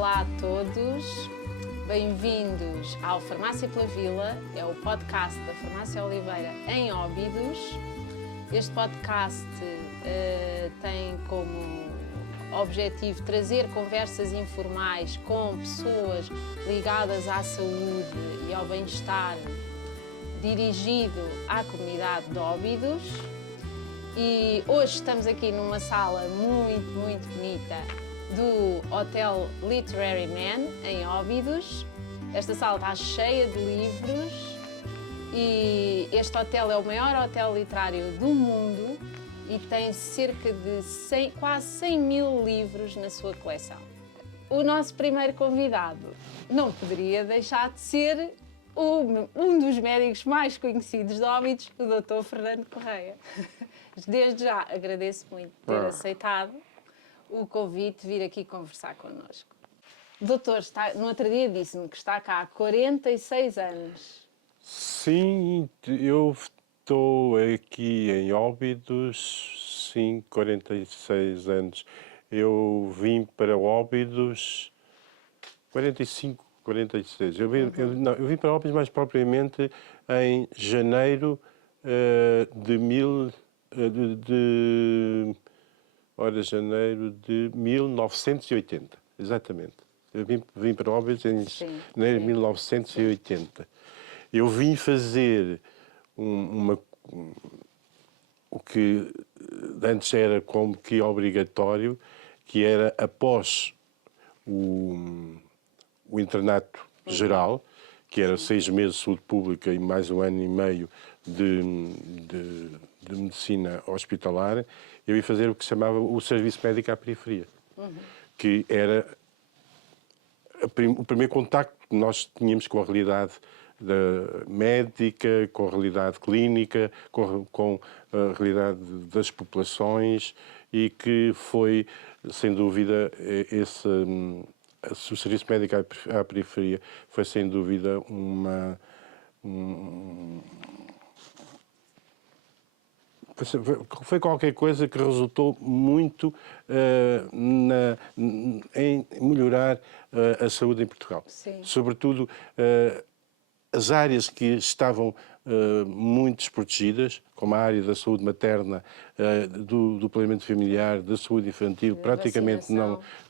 Olá a todos, bem-vindos ao Farmácia pela Vila, é o podcast da Farmácia Oliveira em Óbidos. Este podcast tem como objetivo trazer conversas informais com pessoas ligadas à saúde e ao bem-estar, dirigido à comunidade de Óbidos. E hoje estamos aqui numa sala muito bonita do Hotel Literary Man, em Óbidos. Esta sala está cheia de livros e este hotel é o maior hotel literário do mundo e tem cerca de quase 100 mil livros na sua coleção. O nosso primeiro convidado não poderia deixar de ser um dos médicos mais conhecidos de Óbidos, o Dr. Fernando Correia. Desde já agradeço muito ter aceitado o convite de vir aqui conversar connosco. Doutor, no outro dia disse-me que está cá há 46 anos. Sim, eu estou aqui em Óbidos, sim, 46 anos. Eu vim para Óbidos 45, 46. Eu vim para Óbidos mais propriamente em janeiro janeiro de 1980, exatamente. Eu vim para Óbidos em janeiro de 1980. Eu vim fazer o que antes era como que obrigatório, que era após o internato geral, que era 6 meses de saúde pública e mais 1 ano e meio de medicina hospitalar, eu ia fazer o que se chamava o serviço médico à periferia, que era o primeiro contacto que nós tínhamos com a realidade médica, com a realidade clínica, com a realidade das populações, e que foi, sem dúvida, o serviço médico à periferia foi, sem dúvida, foi qualquer coisa que resultou muito em melhorar a saúde em Portugal. Sim. Sobretudo as áreas que estavam muito desprotegidas, como a área da saúde materna, do planeamento familiar, da saúde infantil, praticamente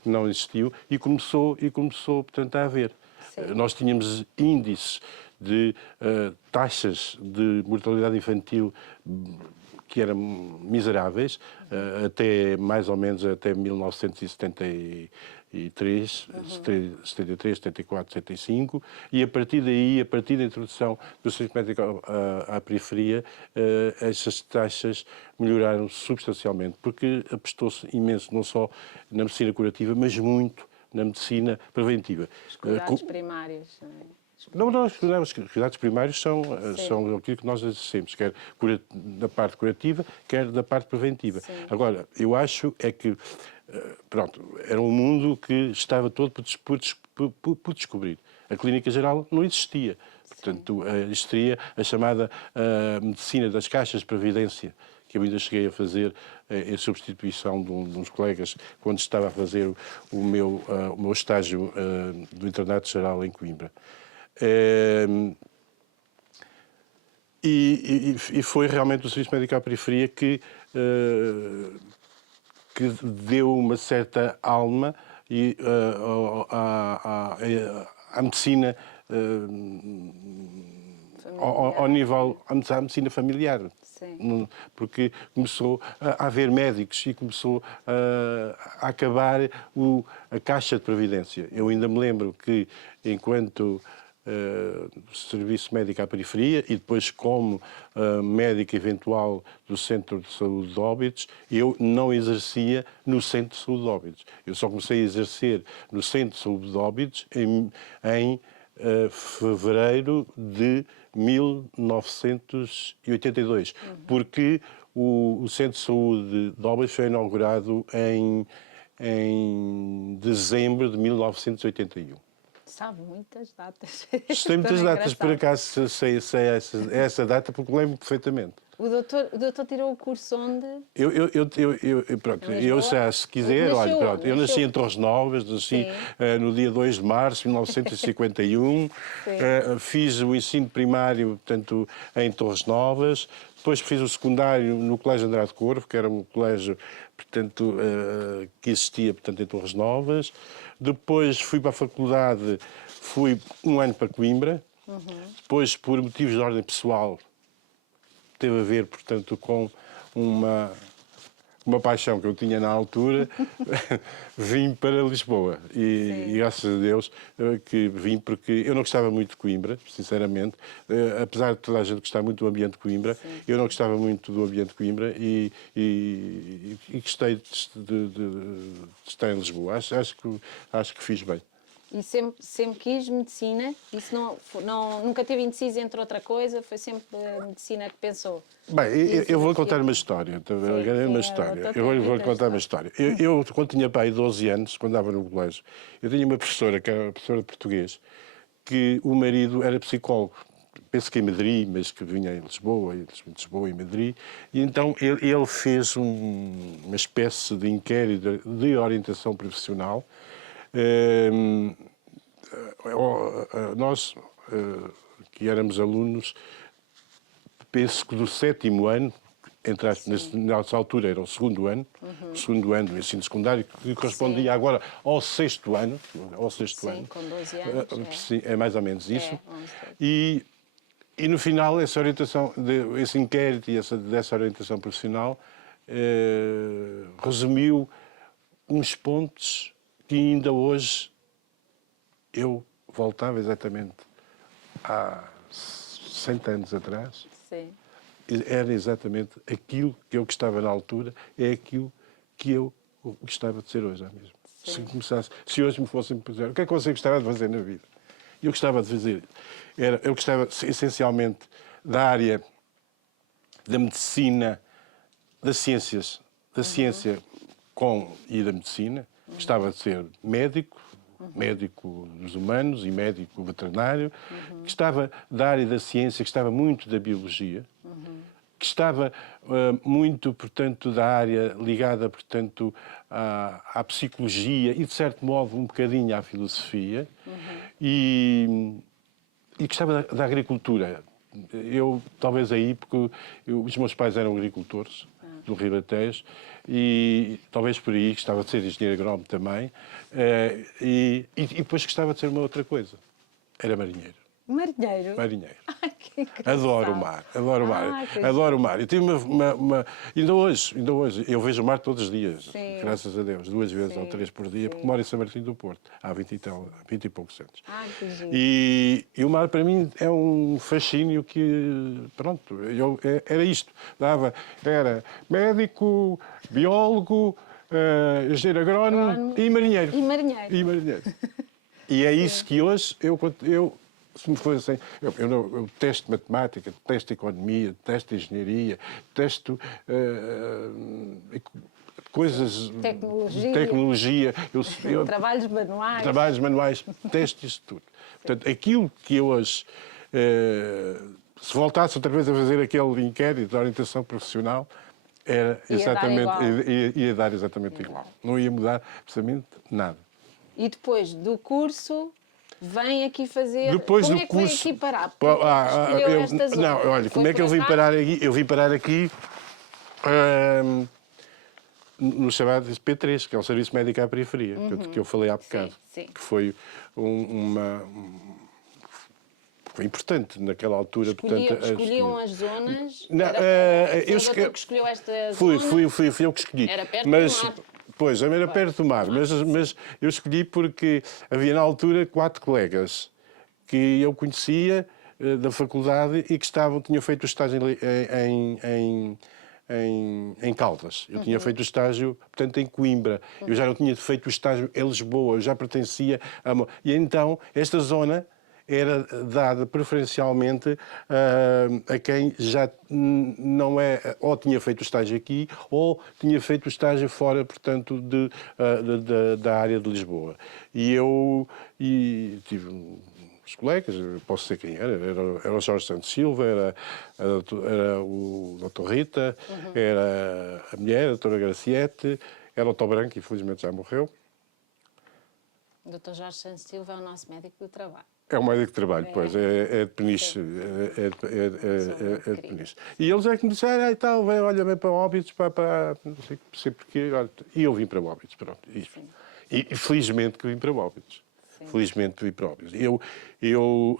não existiu, e começou, portanto, a haver. Nós tínhamos índices de taxas de mortalidade infantil que eram miseráveis, até mais ou menos até 1973, 73, 74, 75, e a partir daí, a partir da introdução do serviço médico à periferia, essas taxas melhoraram substancialmente, porque apostou-se imenso, não só na medicina curativa, mas muito na medicina preventiva. Os cuidados primários. Os cuidados primários são aquilo que nós exercemos, quer da parte curativa, quer da parte preventiva. Sim. Agora, eu acho que, era um mundo que estava todo por descobrir. A clínica geral não existia. Portanto, existia a chamada medicina das caixas de previdência, que eu ainda cheguei a fazer em substituição de uns colegas quando estava a fazer o meu estágio do internato geral em Coimbra. E foi realmente o serviço médico à periferia que deu uma certa alma à medicina ao nível à medicina familiar. Sim. Porque começou a haver médicos e começou a acabar a caixa de previdência. Eu ainda me lembro que, enquanto serviço médico à periferia e depois como médico eventual do Centro de Saúde de Óbidos, eu não exercia no Centro de Saúde de Óbidos. Eu só comecei a exercer no Centro de Saúde de Óbidos em fevereiro de 1982, porque o Centro de Saúde de Óbidos foi inaugurado em dezembro de 1981. Sabe muitas datas. Sei muitas datas, por acaso sei essa data, porque lembro perfeitamente. O doutor tirou o curso onde? Pronto, Em eu Lisboa? já, se quiser, Nasceu olha, pronto, onde? eu nasci Nasceu- em Torres Novas, nasci no dia 2 de março de 1951, fiz o ensino primário, portanto, em Torres Novas, depois fiz o secundário no Colégio Andrade Corvo, que era um colégio, portanto, que existia, portanto, em Torres Novas. Depois fui para a faculdade, fui um ano para Coimbra, depois, por motivos de ordem pessoal, teve a ver, portanto, com uma paixão que eu tinha na altura, vim para Lisboa. E graças a Deus que vim, porque eu não gostava muito de Coimbra, sinceramente. Apesar de toda a gente gostar muito do ambiente de Coimbra, eu não gostava muito do ambiente de Coimbra e gostei de estar em Lisboa. Acho que fiz bem. E sempre quis medicina? Isso nunca teve indeciso entre outra coisa? Foi sempre a medicina que pensou? Bem, eu vou contar uma história. Eu vou contar uma história. Eu, quando tinha pai 12 anos, quando andava no colégio, eu tinha uma professora, que era professora de português, que o marido era psicólogo. Penso que em Madrid, mas que vinha em Lisboa e Madrid. E então ele fez uma espécie de inquérito de orientação profissional. Nós, que éramos alunos, penso que do 7º ano, nessa altura era o 2º ano, o 2º ano do ensino secundário, que correspondia agora ao 6º ano. Sim, com 12 anos. Sim, é mais ou menos isso. 11. E no final, essa orientação, esse inquérito e dessa orientação profissional resumiu uns pontos que ainda hoje eu voltava exatamente há 100 anos atrás. Sim. Era exatamente aquilo que eu gostava na altura, é aquilo que eu gostava de ser hoje, mesmo. Se hoje me fossem dizer o que é que você gostava de fazer na vida? Eu gostava de fazer, eu gostava essencialmente da área da medicina, das ciências, da ciência e da medicina. Gostava de ser médico dos humanos e médico veterinário. Gostava da área da ciência, gostava muito da biologia. Gostava muito, portanto, da área ligada, portanto, à psicologia e, de certo modo, um bocadinho à filosofia. E gostava da agricultura. Eu, talvez aí, porque os meus pais eram agricultores do Ribatejo e talvez por aí gostava de ser engenheiro agrónomo também. E depois gostava de ser uma outra coisa. Era marinheiro. Marinheiro? Marinheiro. Ai, que Adoro o mar, adoro o mar, adoro o mar. Eu tive ainda hoje, eu vejo o mar todos os dias, graças a Deus, 2 vezes ou 3 por dia, porque moro em São Martinho do Porto, há 20 e poucos anos. Que giro. E o mar para mim é um fascínio que, pronto, era isto. Era médico, biólogo, engenheiro agrónomo e marinheiro. E marinheiro. E é isso que hoje se me fossem, eu testo matemática, testo economia, testo engenharia, testo coisas... Tecnologia. Trabalhos manuais. Testo isso tudo. Portanto, aquilo que eu hoje... se voltasse outra vez a fazer aquele inquérito de orientação profissional, ia dar exatamente igual. Não ia mudar absolutamente nada. E depois do curso... Vem aqui fazer... Depois como do é que curso... vem aqui parar? Escolheu esta zona? Não, olha, como é que eu vim parar aqui? Eu vim parar aqui no chamado P3, que é o Serviço Médico à Periferia, que eu falei há bocado. Sim. Que foi foi importante naquela altura. Escolhiam as zonas? Não, foi o doutor que escolheu esta zona? Fui eu que escolhi. Era perto do mar. Pois, era perto do mar, mas eu escolhi porque havia na altura 4 colegas que eu conhecia da faculdade e que tinham feito o estágio em Caldas. Eu tinha feito o estágio, portanto, em Coimbra. Eu já não tinha feito o estágio em Lisboa, eu já pertencia a... E então, esta zona era dada preferencialmente a quem já não ou tinha feito o estágio aqui ou tinha feito o estágio fora, portanto, da área de Lisboa. E eu tive os colegas, posso dizer quem era o Jorge Santos Silva, era o Dr. Rita, era a mulher, a doutora Graciete, era o Tó Branco, infelizmente já morreu. O Dr. Jorge Santos Silva é o nosso médico do trabalho. É o médico de trabalho, pois, é de Peniche. É de Peniche. E eles é que me disseram, e tal, olha, vem para Óbidos, não sei porquê, e eu vim para Óbidos, pronto. E felizmente que vim para Óbidos. Felizmente que vim para Óbidos. Eu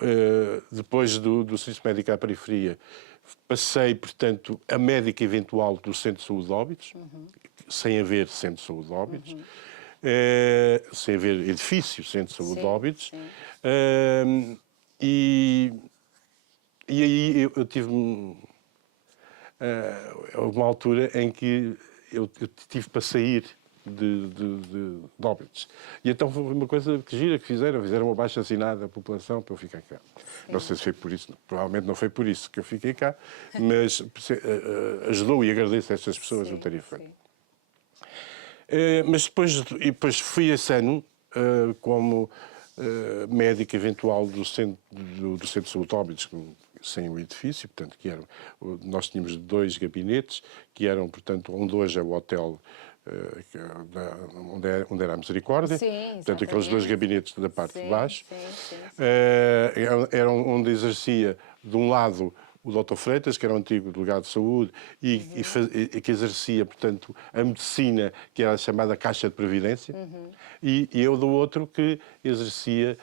depois do Serviço Médico à Periferia, passei, portanto, a médica eventual do Centro de Saúde de Óbidos, sem haver Centro de Saúde de Óbidos. Sem haver edifício, Centro de Saúde de Óbidos. E aí eu tive uma altura em que eu tive para sair de Óbidos. E então foi uma coisa que gira que fizeram uma baixa-assinada à população para eu ficar cá. Não sei se foi por isso, provavelmente não foi por isso que eu fiquei cá, mas ajudou e agradeço a estas pessoas o terem feito. Mas depois fui esse ano como médico eventual do Centro de Saúde de Óbidos, sem o edifício, portanto, nós tínhamos 2 gabinetes, que eram, portanto, onde hoje é o hotel onde era a Misericórdia, portanto, aqueles 2 gabinetes da parte de baixo, eram onde exercia, de um lado, o Dr. Freitas, que era o antigo delegado de saúde, e que exercia, portanto, a medicina, que era a chamada Caixa de Previdência, e eu do outro que exercia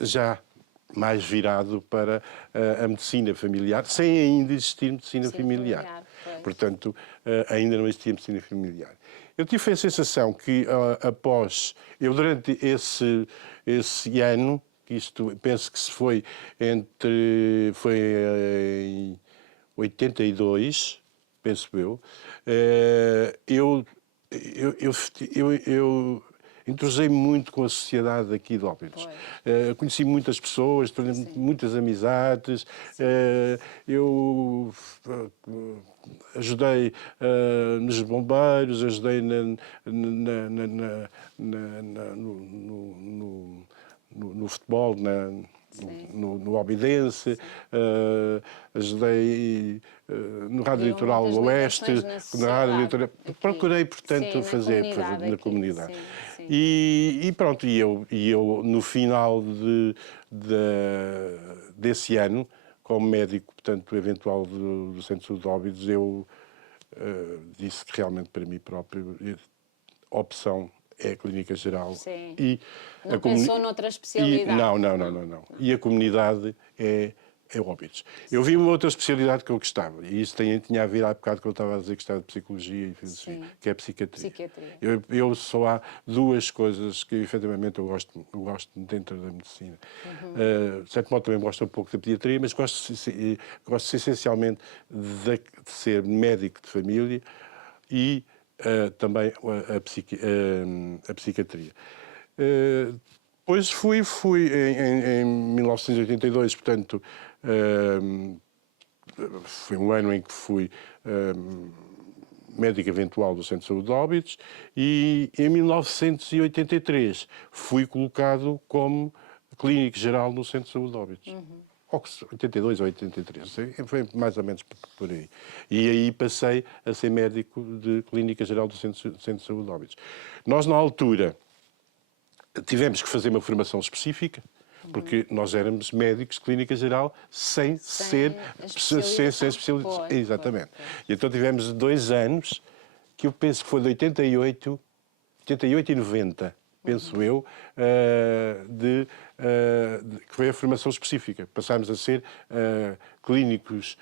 já mais virado para a medicina familiar, sem ainda existir medicina familiar. Portanto, ainda não existia medicina familiar. Eu tive a sensação que, durante esse ano, isto, penso que foi em 82, penso eu entrosei-me muito com a sociedade aqui de Óbidos. Conheci muitas pessoas, muitas amizades. Eu ajudei nos bombeiros, ajudei no futebol, no Obidense, ajudei no Rádio Litoral Oeste, na Rádio Litoral. Procurei, portanto, fazer na comunidade. E pronto, e eu no final desse ano, como médico, portanto, eventual do Centro de Saúde de Óbidos, eu disse que realmente para mim próprio a opção é a Clínica Geral. Não pensou noutra especialidade? Não. E a comunidade é Óbidos. Eu vi uma outra especialidade que eu gostava, e isso tinha a ver, há bocado que eu estava a dizer que gostava de psicologia, e assim, que é a psiquiatria. Eu só há 2 coisas que, efetivamente, eu gosto dentro da medicina. De certo modo, também gosto um pouco da pediatria, mas gosto essencialmente de ser médico de família e também a psiquiatria. Depois fui em 1982, portanto, foi um ano em que fui médico eventual do Centro de Saúde de Óbidos, e em 1983 fui colocado como clínico geral no Centro de Saúde de Óbidos. 82 ou 83, foi mais ou menos por aí. E aí passei a ser médico de Clínica Geral do Centro de Saúde de Óbidos. Nós, na altura, tivemos que fazer uma formação específica, porque nós éramos médicos de Clínica Geral sem ser especialistas. Exatamente. E então tivemos 2 anos, que eu penso que foi de 88 e 90, penso eu, que foi a formação específica. Passámos a ser clínicos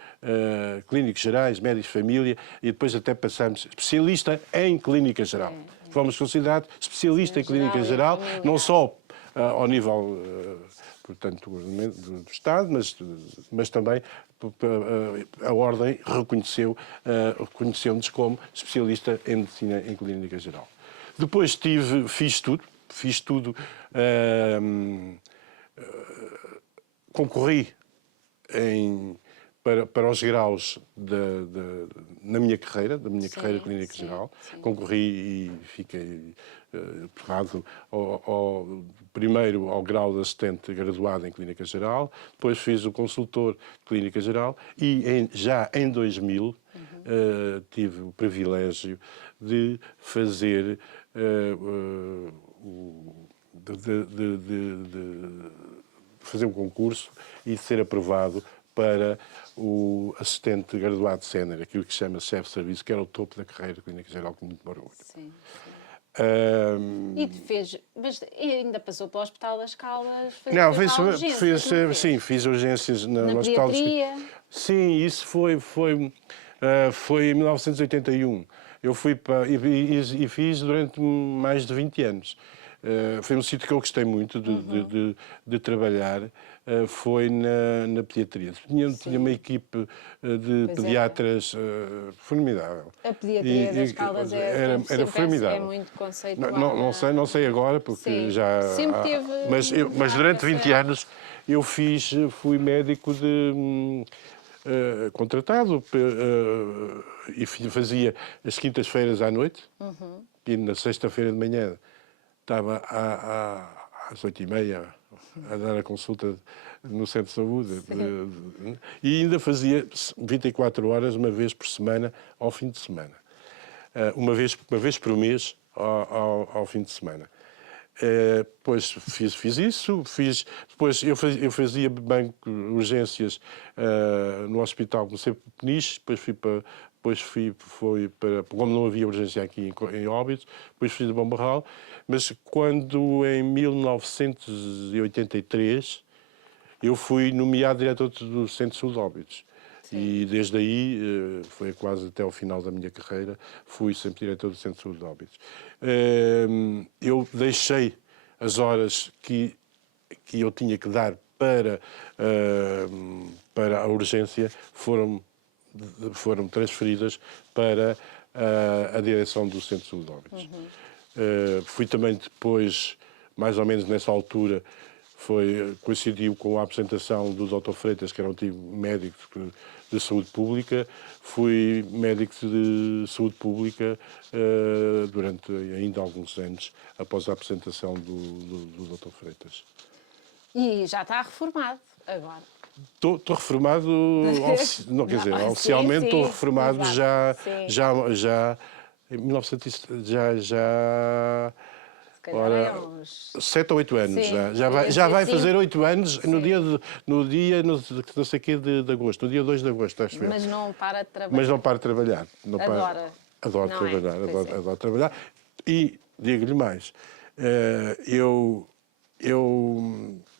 gerais, médicos de família, e depois até passámos especialista em Clínica Geral. Fomos considerados especialista em Clínica Geral, não só ao nível, portanto, do Estado, mas também a Ordem reconheceu-nos como especialista em medicina em Clínica Geral. Depois fiz tudo, concorri para os graus na minha carreira, carreira clínica geral. Sim. Concorri e fiquei aprovado primeiro ao grau de assistente graduado em clínica geral, depois fiz o consultor de clínica geral e já em 2000 tive o privilégio de fazer fazer um concurso e de ser aprovado para o assistente graduado sénior, aquilo que se chama chefe de serviço, que era o topo da carreira clínica geral, com muito orgulho. Sim. Mas ainda passou para o Hospital das Caldas? Fiz urgências no Hospital. Sim, isso foi em 1981. Eu fui e fiz durante mais de 20 anos. Foi um sítio que eu gostei muito de trabalhar. Foi na pediatria. Tinha uma equipe de pediatras formidável. A pediatria das Caldas era formidável. É muito conceituada. Não sei agora, porque já... Sempre teve... Mas durante 20 anos eu fui médico contratado e fazia as quintas-feiras à noite e na sexta-feira de manhã estava às 8h30 a dar a consulta no centro de saúde e ainda fazia 24 horas uma vez por semana ao fim de semana. Uma vez por mês ao fim de semana. Depois fiz isso, depois eu fazia banco urgências no hospital, comecei por Peniche, depois fui para, como não havia urgência aqui em Óbidos, depois fui de Bom Barral, mas quando em 1983 eu fui nomeado diretor do Centro de Saúde de Óbidos. Sim. E desde aí, foi quase até ao final da minha carreira, fui sempre diretor do Centro de Saúde de Óbidos. Eu deixei as horas que eu tinha que dar para a urgência, foram transferidas para a direção do Centro de Saúde de Óbidos. Fui também depois, mais ou menos nessa altura, coincidiu com a apresentação do Dr. Freitas, que era um antigo médico de saúde pública. Fui médico de saúde pública durante ainda alguns anos, após a apresentação do Dr. Freitas. E já está reformado agora? Estou reformado, não quer dizer, oficialmente estou reformado já em 1900, ora, 7 ou 8 anos. Já vai fazer 8 anos no dia não sei quê de agosto, no dia 2 de agosto, acho eu. Mas não para de trabalhar. Mas não para de trabalhar. Adoro trabalhar. E digo-lhe mais, eu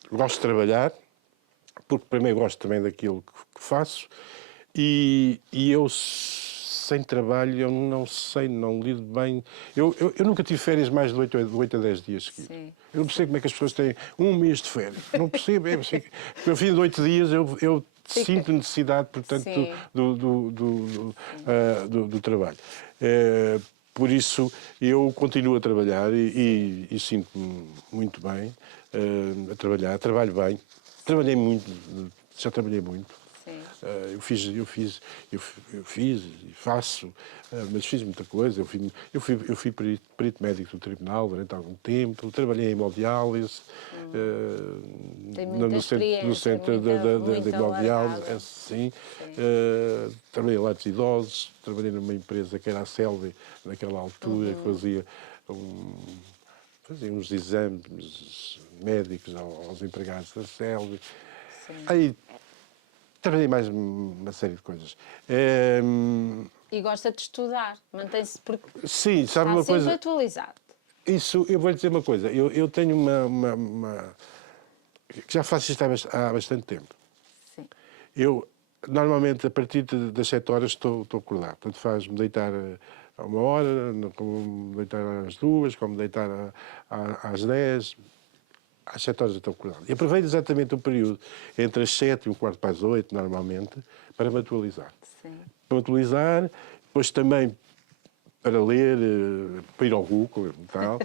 gosto de trabalhar, porque primeiro gosto também daquilo que faço, e eu sem trabalho, eu não sei, não lido bem. Eu nunca tive férias mais de 8 a 10 dias seguidos. Sim. Eu não percebo como é que as pessoas têm um mês de férias. Não percebo. Porque ao fim de 8 dias eu sinto necessidade, portanto, do trabalho. Por isso, eu continuo a trabalhar e sinto-me muito bem a trabalhar. Trabalho bem. Trabalhei muito, já trabalhei muito. Sim. Eu fiz e faço, mas fiz muita coisa. Eu fui perito médico do tribunal durante algum tempo, trabalhei em hemodiálise, no centro de hemodiálise, assim. Trabalhei lá de idosos, trabalhei numa empresa que era a Selve, naquela altura, que fazia uns exames médicos aos empregados da Selve. Aí trabalhei mais uma série de coisas. E gosta de estudar, mantém-se porque sim, sabe uma coisa, atualizado. Isso, eu vou-lhe dizer uma coisa. Eu tenho uma que já faço isto há bastante tempo. Sim. Eu, normalmente, a partir das 7 horas estou acordado. Portanto, faz-me deitar a 1 hora, como me deitar às 2, como me deitar às 10. Às 7 horas eu estou acordado. E aproveito exatamente o período entre as 7 e um quarto para as 8, normalmente, para me atualizar. Sim. Para me atualizar, depois também para ler, para ir ao Google e tal,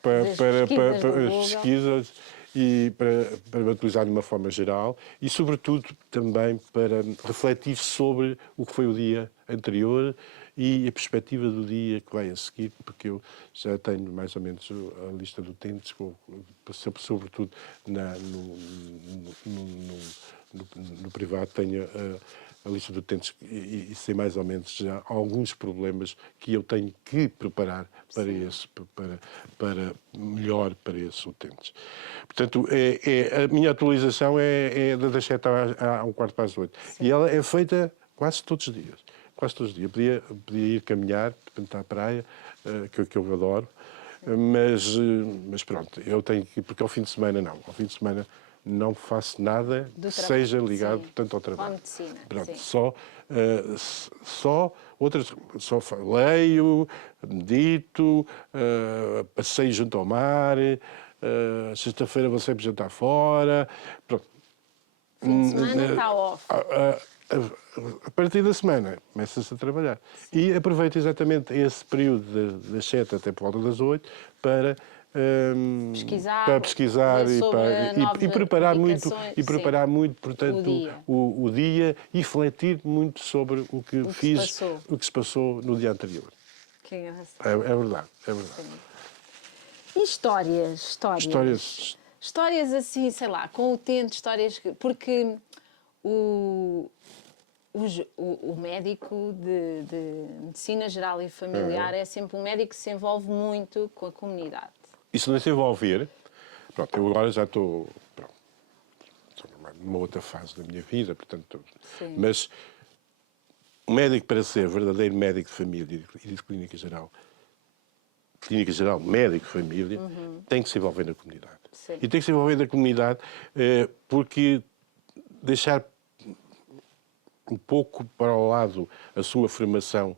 para pesquisas. e para me atualizar de uma forma geral e, sobretudo, também para refletir sobre o que foi o dia anterior e a perspectiva do dia que vai a seguir, porque eu já tenho mais ou menos a lista de utentes, sobretudo no privado, tenho a lista de utentes e sei mais ou menos já alguns problemas que eu tenho que preparar para melhor para esses utentes. Portanto, a minha atualização é das 7 a um quarto para as 8. Sim. E ela é feita quase todos os dias. Quase todos os dias. Podia ir caminhar, portanto, à praia, que eu adoro, mas pronto, eu tenho que, porque ao fim de semana não. Ao fim de semana não faço nada que seja ligado, portanto, ao trabalho. Medicina, pronto, só leio, medito, passeio junto ao mar, sexta-feira vou sempre jantar fora. Pronto. Fim de semana está off. A partir da semana começa-se a trabalhar. Sim. E aproveito exatamente esse período das 7 até por volta das 8 para pesquisar e preparar muito, portanto, o dia e refletir muito sobre o que fiz, o que se passou no dia anterior. Que engraçado. É verdade, é verdade. Sim. E histórias assim, sei lá, com utentes, histórias porque o médico de medicina geral e familiar é sempre um médico que se envolve muito com a comunidade. E se não se envolver, pronto, eu agora já estou numa outra fase da minha vida, portanto, mas o médico, para ser verdadeiro médico de família e de clínica geral, médico de família, tem que se envolver na comunidade. Sim. E tem que se envolver na comunidade porque deixar um pouco para o lado a sua formação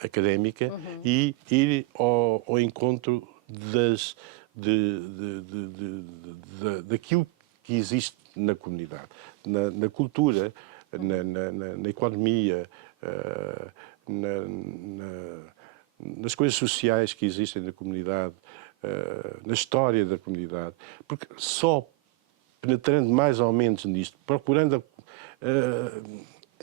académica e ir ao encontro daquilo que existe na comunidade, na cultura, na economia, nas coisas sociais que existem na comunidade, na história da comunidade, porque só penetrando mais ou menos nisto, procurando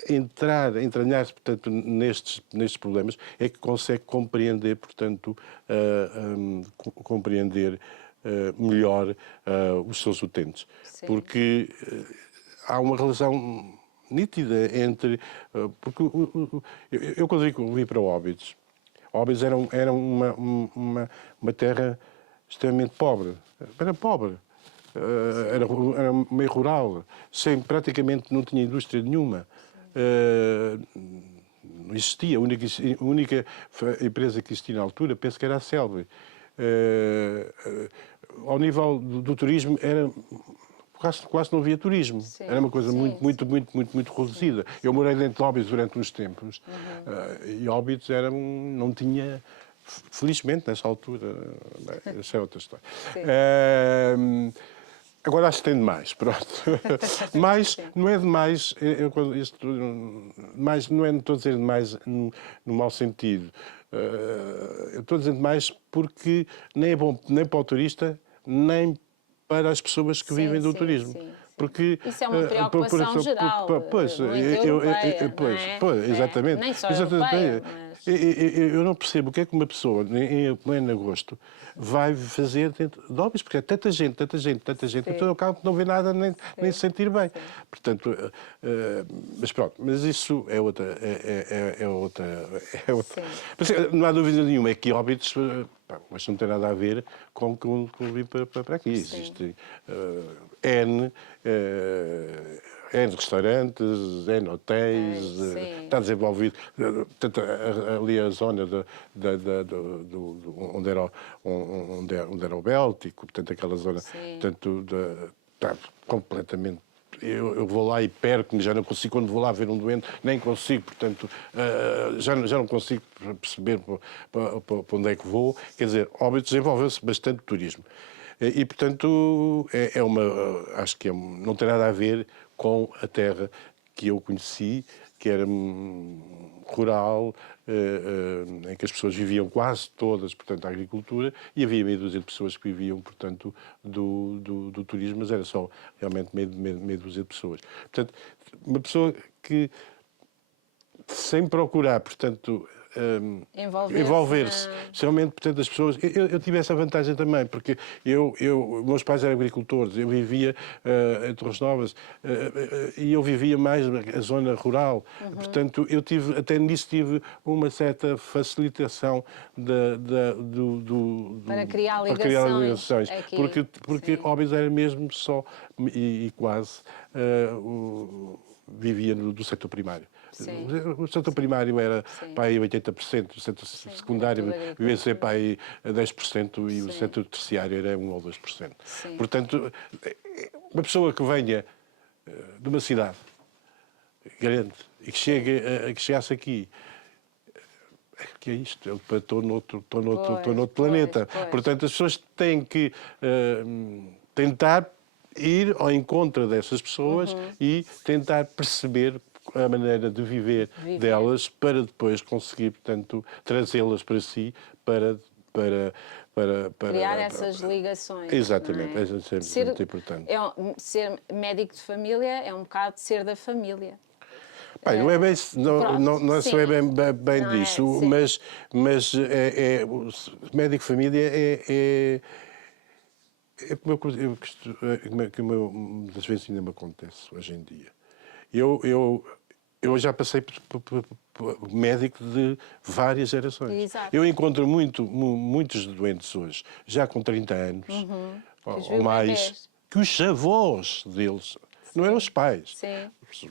entranhar-se, portanto, nestes problemas, é que consegue compreender, portanto, melhor os seus utentes. Sim. Porque há uma relação nítida entre... porque eu quando vim para Óbidos era uma terra extremamente pobre. Era pobre. Era meio rural, praticamente não tinha indústria nenhuma. Não existia. A única empresa que existia na altura, penso que era a Selve. Ao nível do turismo, quase não havia turismo. Sim, era uma coisa muito reduzida. Sim. Eu morei dentro de Óbidos durante uns tempos e Óbidos não tinha, felizmente, nessa altura, essa é outra história. Agora acho que tem demais, pronto. Mas não é demais, não estou a dizer demais no mau sentido. Eu estou a dizer demais porque nem é bom nem para o turista, nem para as pessoas que vivem do turismo. Sim. Porque, isso é uma preocupação geral. Exatamente. Nem só europeia, eu não percebo o que é que uma pessoa, em pleno agosto, vai fazer dentro de Óbidos, porque é tanta gente, então eu acabo de não ver nada nem se sentir bem. Sim. Portanto, mas pronto, mas isso é outra. Mas, não há dúvida nenhuma, é que Óbidos, mas não tem nada a ver com vir para aqui. Existem N restaurantes, N hotéis, está desenvolvido, tanto ali a zona onde era o Béltico, portanto aquela zona, portanto, está completamente. Eu vou lá e perco-me, já não consigo, quando vou lá ver um doente, nem consigo, portanto, já não consigo perceber para onde é que vou. Quer dizer, Óbidos desenvolveu-se bastante turismo. E, portanto, acho que não tem nada a ver com a terra que eu conheci rural, em que as pessoas viviam quase todas, portanto, da agricultura, e havia meia dúzia de pessoas que viviam, portanto, do turismo, mas era só realmente meia dúzia de pessoas. Portanto, uma pessoa que, sem procurar, portanto, envolver-se. Especialmente, portanto, as pessoas... Eu tive essa vantagem também, porque meus pais eram agricultores, eu vivia em Torres Novas e eu vivia mais a zona rural. Portanto, até nisso tive uma certa facilitação para criar ligações. Aqui, Porque Óbidos era mesmo só, e quase, vivia do setor primário. Sim. O setor primário era para aí 80%, o setor secundário devia ser para aí 10% e o setor terciário era 1 ou 2%. Sim. Portanto, uma pessoa que venha de uma cidade grande e que chegasse aqui, que é isto? Estou noutro planeta. Pois. Portanto, as pessoas têm que tentar ir ao encontro dessas pessoas e tentar perceber a maneira de viver delas para depois conseguir, portanto, trazê-las para si para criar essas ligações. Exatamente, não é? É muito importante. Ser médico de família é um bocado ser da família. Bem, não é bem, não só é bem Não disso, mas o médico de família é como das vezes ainda me acontece hoje em dia. Eu já passei por médico de várias gerações. Exato. Eu encontro muitos doentes hoje, já com 30 anos ou mais, que os avós deles, não eram os pais,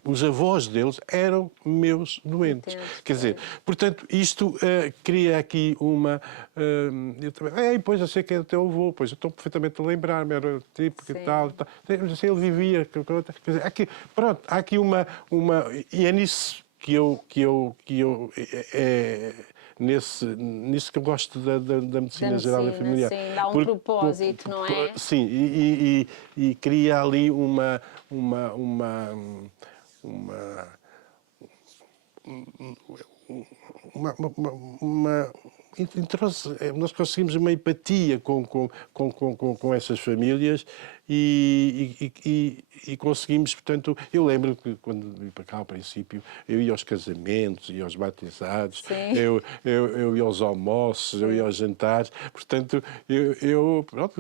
os avós deles eram meus doentes. Quer dizer, portanto, isto cria aqui uma... eu também, pois eu sei que é o teu avô, pois eu estou perfeitamente a lembrar-me, era tipo que tal. Ele vivia... Quer dizer, há aqui uma... E é nisso nisso que eu gosto da medicina geral e familiar. Sim, dá um propósito, não é? Sim, e cria ali nós conseguimos uma empatia com essas famílias e conseguimos, portanto, eu lembro que quando vim para cá ao princípio, eu ia aos casamentos, ia aos batizados, eu ia aos almoços, eu ia aos jantares, portanto, pronto,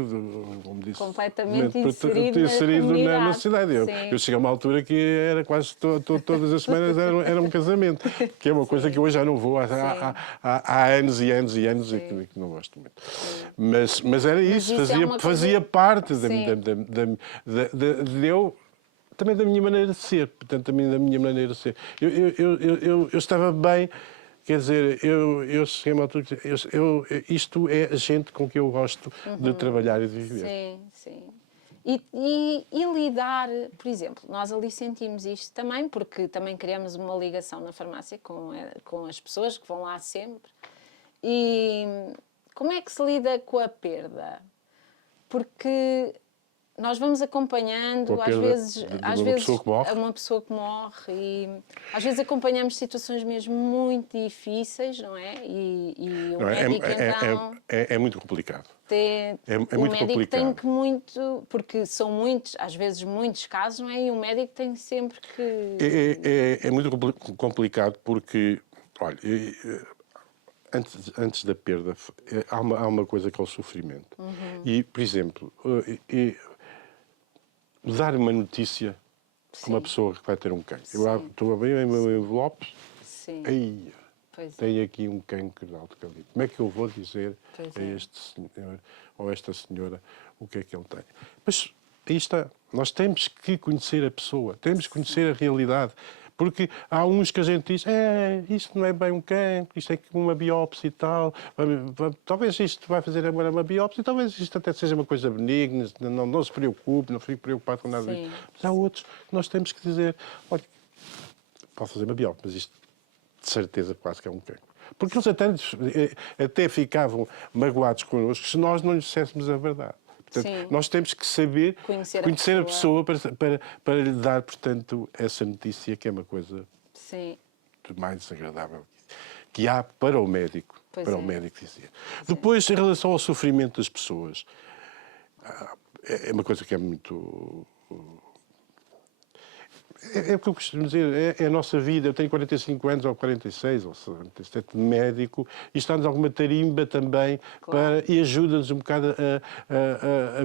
como disse, completamente inserido na cidade. Eu cheguei a uma altura que era quase todas as semanas era um casamento, que é uma coisa que hoje já não vou há anos e anos e anos e que não gosto muito. Mas era isso, fazia parte também da minha maneira de ser, portanto, também da minha maneira de ser. Eu estava bem, quer dizer, eu cheguei a uma altura que isto é a gente com que eu gosto de trabalhar e de viver. Sim. E lidar, por exemplo, nós ali sentimos isto também, porque também criamos uma ligação na farmácia com as pessoas que vão lá sempre. E como é que se lida com a perda? Porque nós vamos acompanhando, às vezes uma pessoa que morre e às vezes acompanhamos situações mesmo muito difíceis, não é? E o médico então... É muito complicado. O médico tem que porque são às vezes muitos casos, não é? E o médico tem sempre que... É muito complicado porque, olha... Antes da perda, há uma coisa que é o sofrimento. E, por exemplo, dar uma notícia a uma pessoa que vai ter um cancro. Eu estou a ver o meu envelope, tem aqui um cancro de alto calibre. Como é que eu vou dizer a este senhor ou a esta senhora o que é que ele tem? Mas aí está. Nós temos que conhecer a pessoa, temos que conhecer a realidade. Porque há uns que a gente diz, isto não é bem um cancro, isto é uma biópsia e tal, talvez isto vai fazer agora uma biópsia, talvez isto até seja uma coisa benigna, não se preocupe, não fique preocupado com nada disso. Mas há outros que nós temos que dizer, olha, pode fazer uma biópsia, mas isto de certeza quase que é um cancro. Porque eles até ficavam magoados connosco se nós não lhes disséssemos a verdade. Portanto, nós temos que saber conhecer a pessoa para lhe dar, portanto, essa notícia, que é uma coisa Sim. De mais desagradável que há para o médico. Pois para é. o médico dizer. Depois, em relação ao sofrimento das pessoas, é uma coisa que é muito... É o que eu costumo dizer, é a nossa vida. Eu tenho 45 anos, ou 46, ou 47 de médico, e está-nos alguma tarimba também Claro. e ajuda-nos um bocado a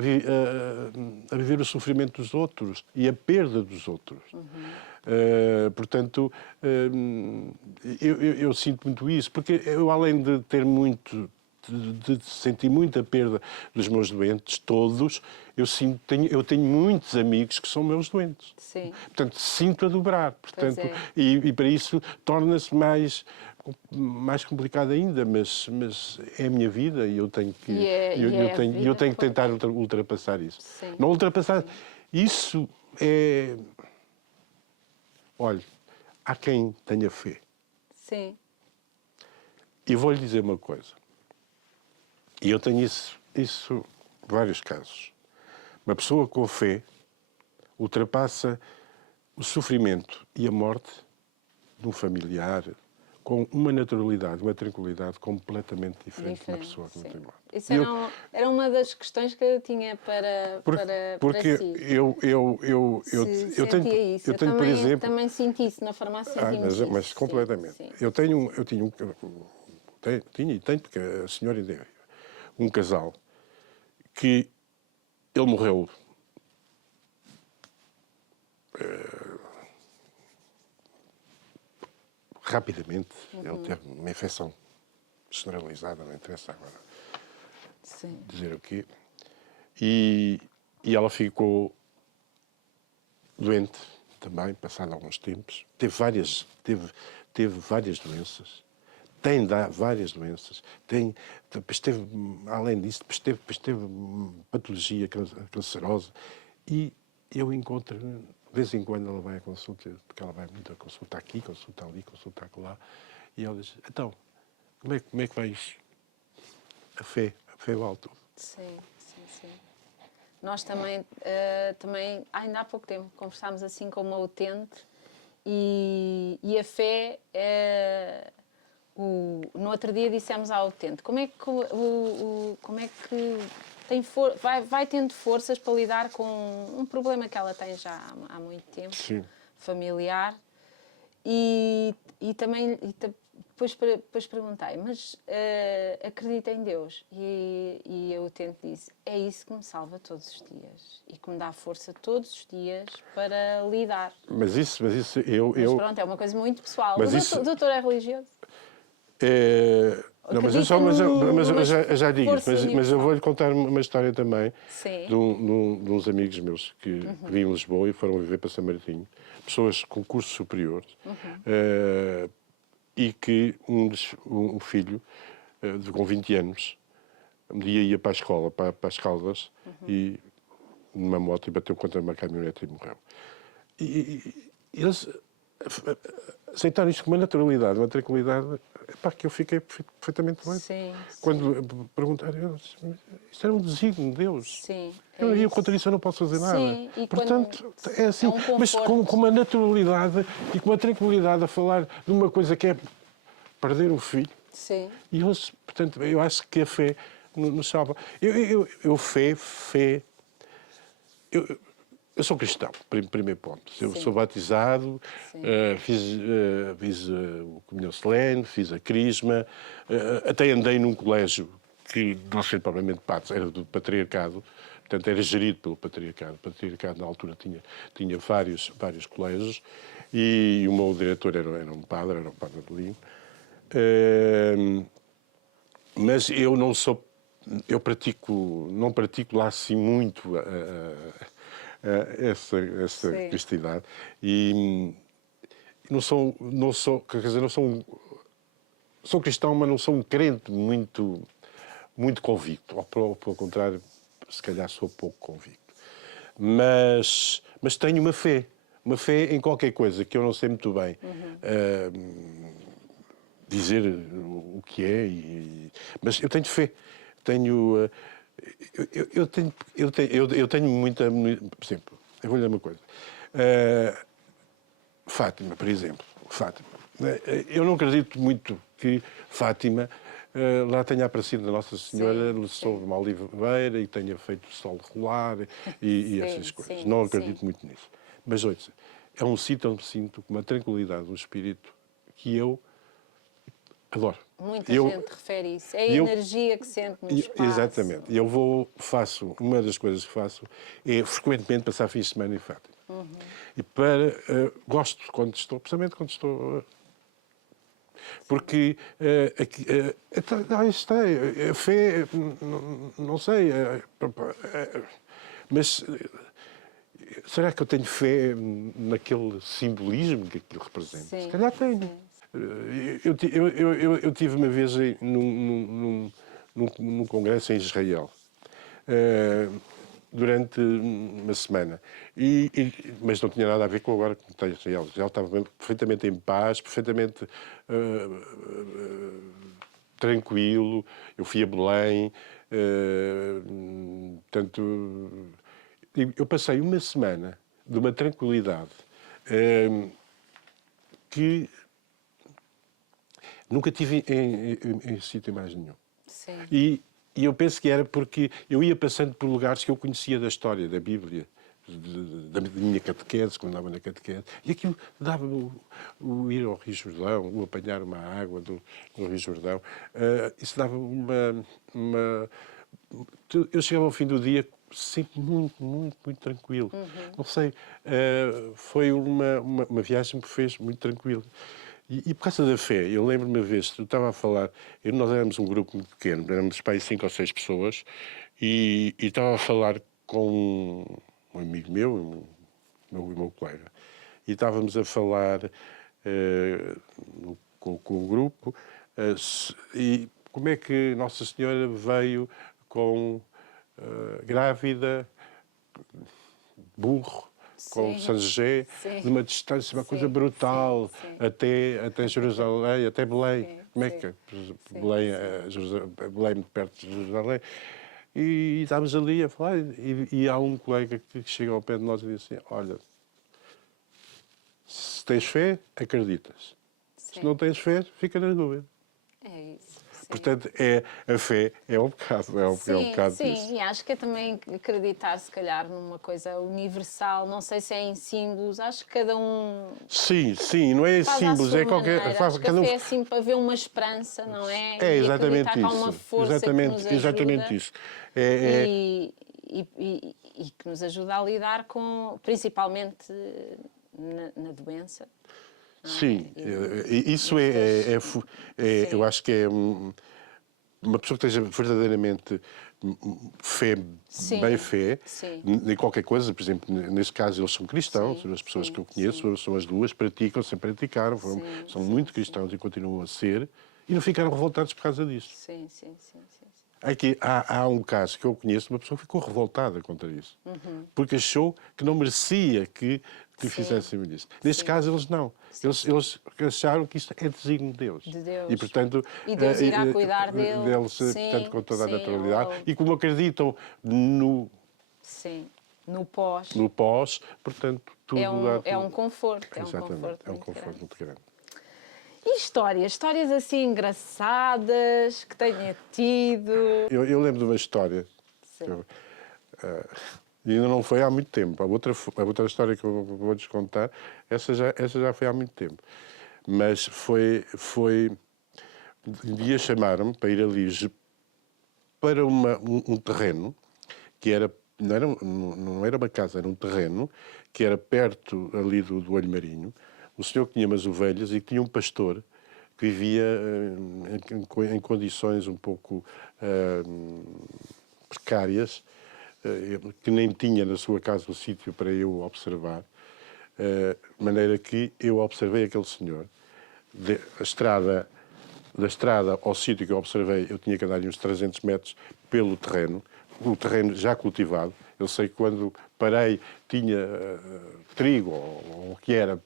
viver o sofrimento dos outros e a perda dos outros. Portanto, eu sinto muito isso, porque eu, além de ter muito... De sentir muita perda dos meus doentes, todos, eu tenho muitos amigos que são meus doentes. Sim. Portanto, sinto a dobrar. Portanto, Pois é. e para isso torna-se mais complicado ainda, mas é a minha vida e eu tenho que, eu tenho que tentar ultrapassar isso. Sim. Não ultrapassar. Isso é... Olha, há quem tenha fé. Sim. E vou-lhe dizer uma coisa. E eu tenho isso vários casos. Uma pessoa com fé ultrapassa o sofrimento e a morte de um familiar com uma naturalidade, uma tranquilidade completamente diferente de uma pessoa que não tem morte. Isso era uma das questões que eu tinha para porque si. eu Sentia isso. Eu tenho, por exemplo... também senti isso na farmácia. Mas completamente. Sim. Eu tenho e tenho, porque a senhora ainda é um casal que ele morreu rapidamente. Ele teve uma infecção generalizada, não interessa agora dizer o quê. E ela ficou doente também, passado alguns tempos. Teve várias doenças. Tem várias doenças. Depois teve, além disso, depois teve patologia cancerosa. E eu encontro, de vez em quando ela vai à consulta, porque ela vai muito a consulta aqui, consulta ali, consulta lá. E ela diz, então, como é que vai isso? A fé vale tudo. Sim. Nós também, ainda há pouco tempo, conversámos assim com uma utente e a fé... no outro dia dissemos à utente como é que vai tendo forças para lidar com um problema que ela tem já há muito tempo. Sim. Familiar, e depois perguntei, mas acredita em Deus? E a utente disse, é isso que me salva todos os dias e que me dá força todos os dias para lidar. Mas Pronto, é uma coisa muito pessoal. Mas o doutor é religioso? Não, mas eu já digo, mas eu vou-lhe contar uma história também de uns amigos meus que viviam em Lisboa e foram viver para São Martinho, pessoas com cursos superiores, e que um filho com 20 anos um dia ia para a escola, para as Caldas, e numa moto e bateu contra uma caminhonete e morreu. E eles aceitaram isto com uma naturalidade, uma tranquilidade, que eu fiquei perfeitamente doido. Quando perguntaram, eu disse, isto era um desígnio de Deus. Sim, eu contra isso eu não posso fazer nada. E portanto, é assim, mas com conforto. uma naturalidade e com uma tranquilidade a falar de uma coisa que é perder um filho. Sim. E eles, portanto, eu acho que a fé nos salva. Eu sou cristão, primeiro ponto. Eu sou batizado, fiz o comunhão solene, fiz a crisma, até andei num colégio que não sei propriamente padre, era do patriarcado, portanto era gerido pelo patriarcado. O patriarcado na altura tinha vários colégios e o meu diretor era um padre Adelino. Mas eu não pratico lá assim muito essa cristandade e sou cristão, mas não sou um crente muito convicto, ou pelo contrário, se calhar sou pouco convicto, mas tenho uma fé em qualquer coisa que eu não sei muito bem dizer o que é, mas eu tenho fé, eu tenho muita... Por exemplo, eu vou lhe dar uma coisa. Fátima, por exemplo. Fátima. Eu não acredito muito que Fátima lá tenha aparecido a Nossa Senhora sobre uma oliveira e tenha feito o sol rolar e essas coisas. Sim, Não acredito muito nisso. Mas, ouça, é um sítio onde me sinto com uma tranquilidade no espírito que eu adoro. Muita gente refere isso. É a energia que sente no espaço. Exatamente. Faço, uma das coisas que faço é frequentemente passar fins de semana em Fátima. E gosto quando estou, precisamente quando estou. Porque aí está, a fé, não sei, mas será que eu tenho fé naquele simbolismo que aquilo representa? Sim, Se calhar tenho. Eu tive uma vez num congresso em Israel, durante uma semana, mas não tinha nada a ver com agora com o Israel. Israel estava perfeitamente em paz, perfeitamente tranquilo. Eu fui a Belém, portanto, eu passei uma semana de uma tranquilidade que nunca tive em sítio mais nenhum. Sim. E eu penso que era porque eu ia passando por lugares que eu conhecia da história, da Bíblia, da minha catequese, quando andava na catequese, e aquilo dava-me o ir ao Rio Jordão, o apanhar uma água do Rio Jordão, isso dava uma... Eu chegava ao fim do dia sempre muito tranquilo. Não sei, foi uma viagem que me fez muito tranquilo. E por causa da fé, eu lembro-me uma vez, eu estava a falar, nós éramos um grupo muito pequeno, éramos para aí 5 ou 6 pessoas, e estava a falar com um amigo meu, o meu colega, e estávamos a falar com o grupo, e como é que Nossa Senhora veio com grávida, burro, com São José, de uma distância, uma coisa brutal, até Jerusalém, até Belém. Como é que é? Belém, Belém, muito perto de Jerusalém. E estávamos ali a falar, e há um colega que chega ao pé de nós e diz assim: olha, se tens fé, acreditas. Se não tens fé, fica na dúvida. É isso. Portanto, a fé é um bocado, é um bocado sim, disso. e acho que é também acreditar, se calhar, numa coisa universal, não sei se é em símbolos, acho que cada um Sim, não é em faz símbolos, à é sua qualquer... maneira. Acho que a cada um... fé é assim para ver uma esperança, não é? É E exatamente acreditar que há isso. uma força que nos ajuda Exatamente isso. e que nos ajuda a lidar com, principalmente na doença. Sim, isso eu acho que é uma pessoa que esteja verdadeiramente bem fé, em qualquer coisa, por exemplo, neste caso eles são cristãos, as pessoas que eu conheço são as duas, praticam, sempre praticaram, são muito cristãos e continuam a ser, e não ficaram revoltados por causa disso. Sim. Aqui há um caso que eu conheço, uma pessoa que ficou revoltada contra isso, porque achou que não merecia que fizessem isso. Neste caso, eles não. Eles acharam que isto é desígnio de Deus. De E, portanto, Deus irá cuidar deles, portanto, com toda a naturalidade. E como acreditam no pós, portanto, tudo é um conforto. Exatamente, É um conforto muito grande. E histórias assim engraçadas que tenha tido? Eu lembro de uma história. E ainda não foi há muito tempo. A outra história que eu vou-lhes contar, essa já foi há muito tempo. Mas um dia chamaram-me para ir ali para um terreno que não era uma casa, era um terreno que era perto ali do Olho Marinho. O senhor tinha umas ovelhas e tinha um pastor que vivia em condições um pouco precárias, que nem tinha na sua casa um sítio para eu observar, de maneira que eu observei aquele senhor. Da estrada ao sítio que eu observei, eu tinha que andar uns 300 metros pelo terreno, o terreno já cultivado. Eu sei que quando parei tinha trigo, ou o que era,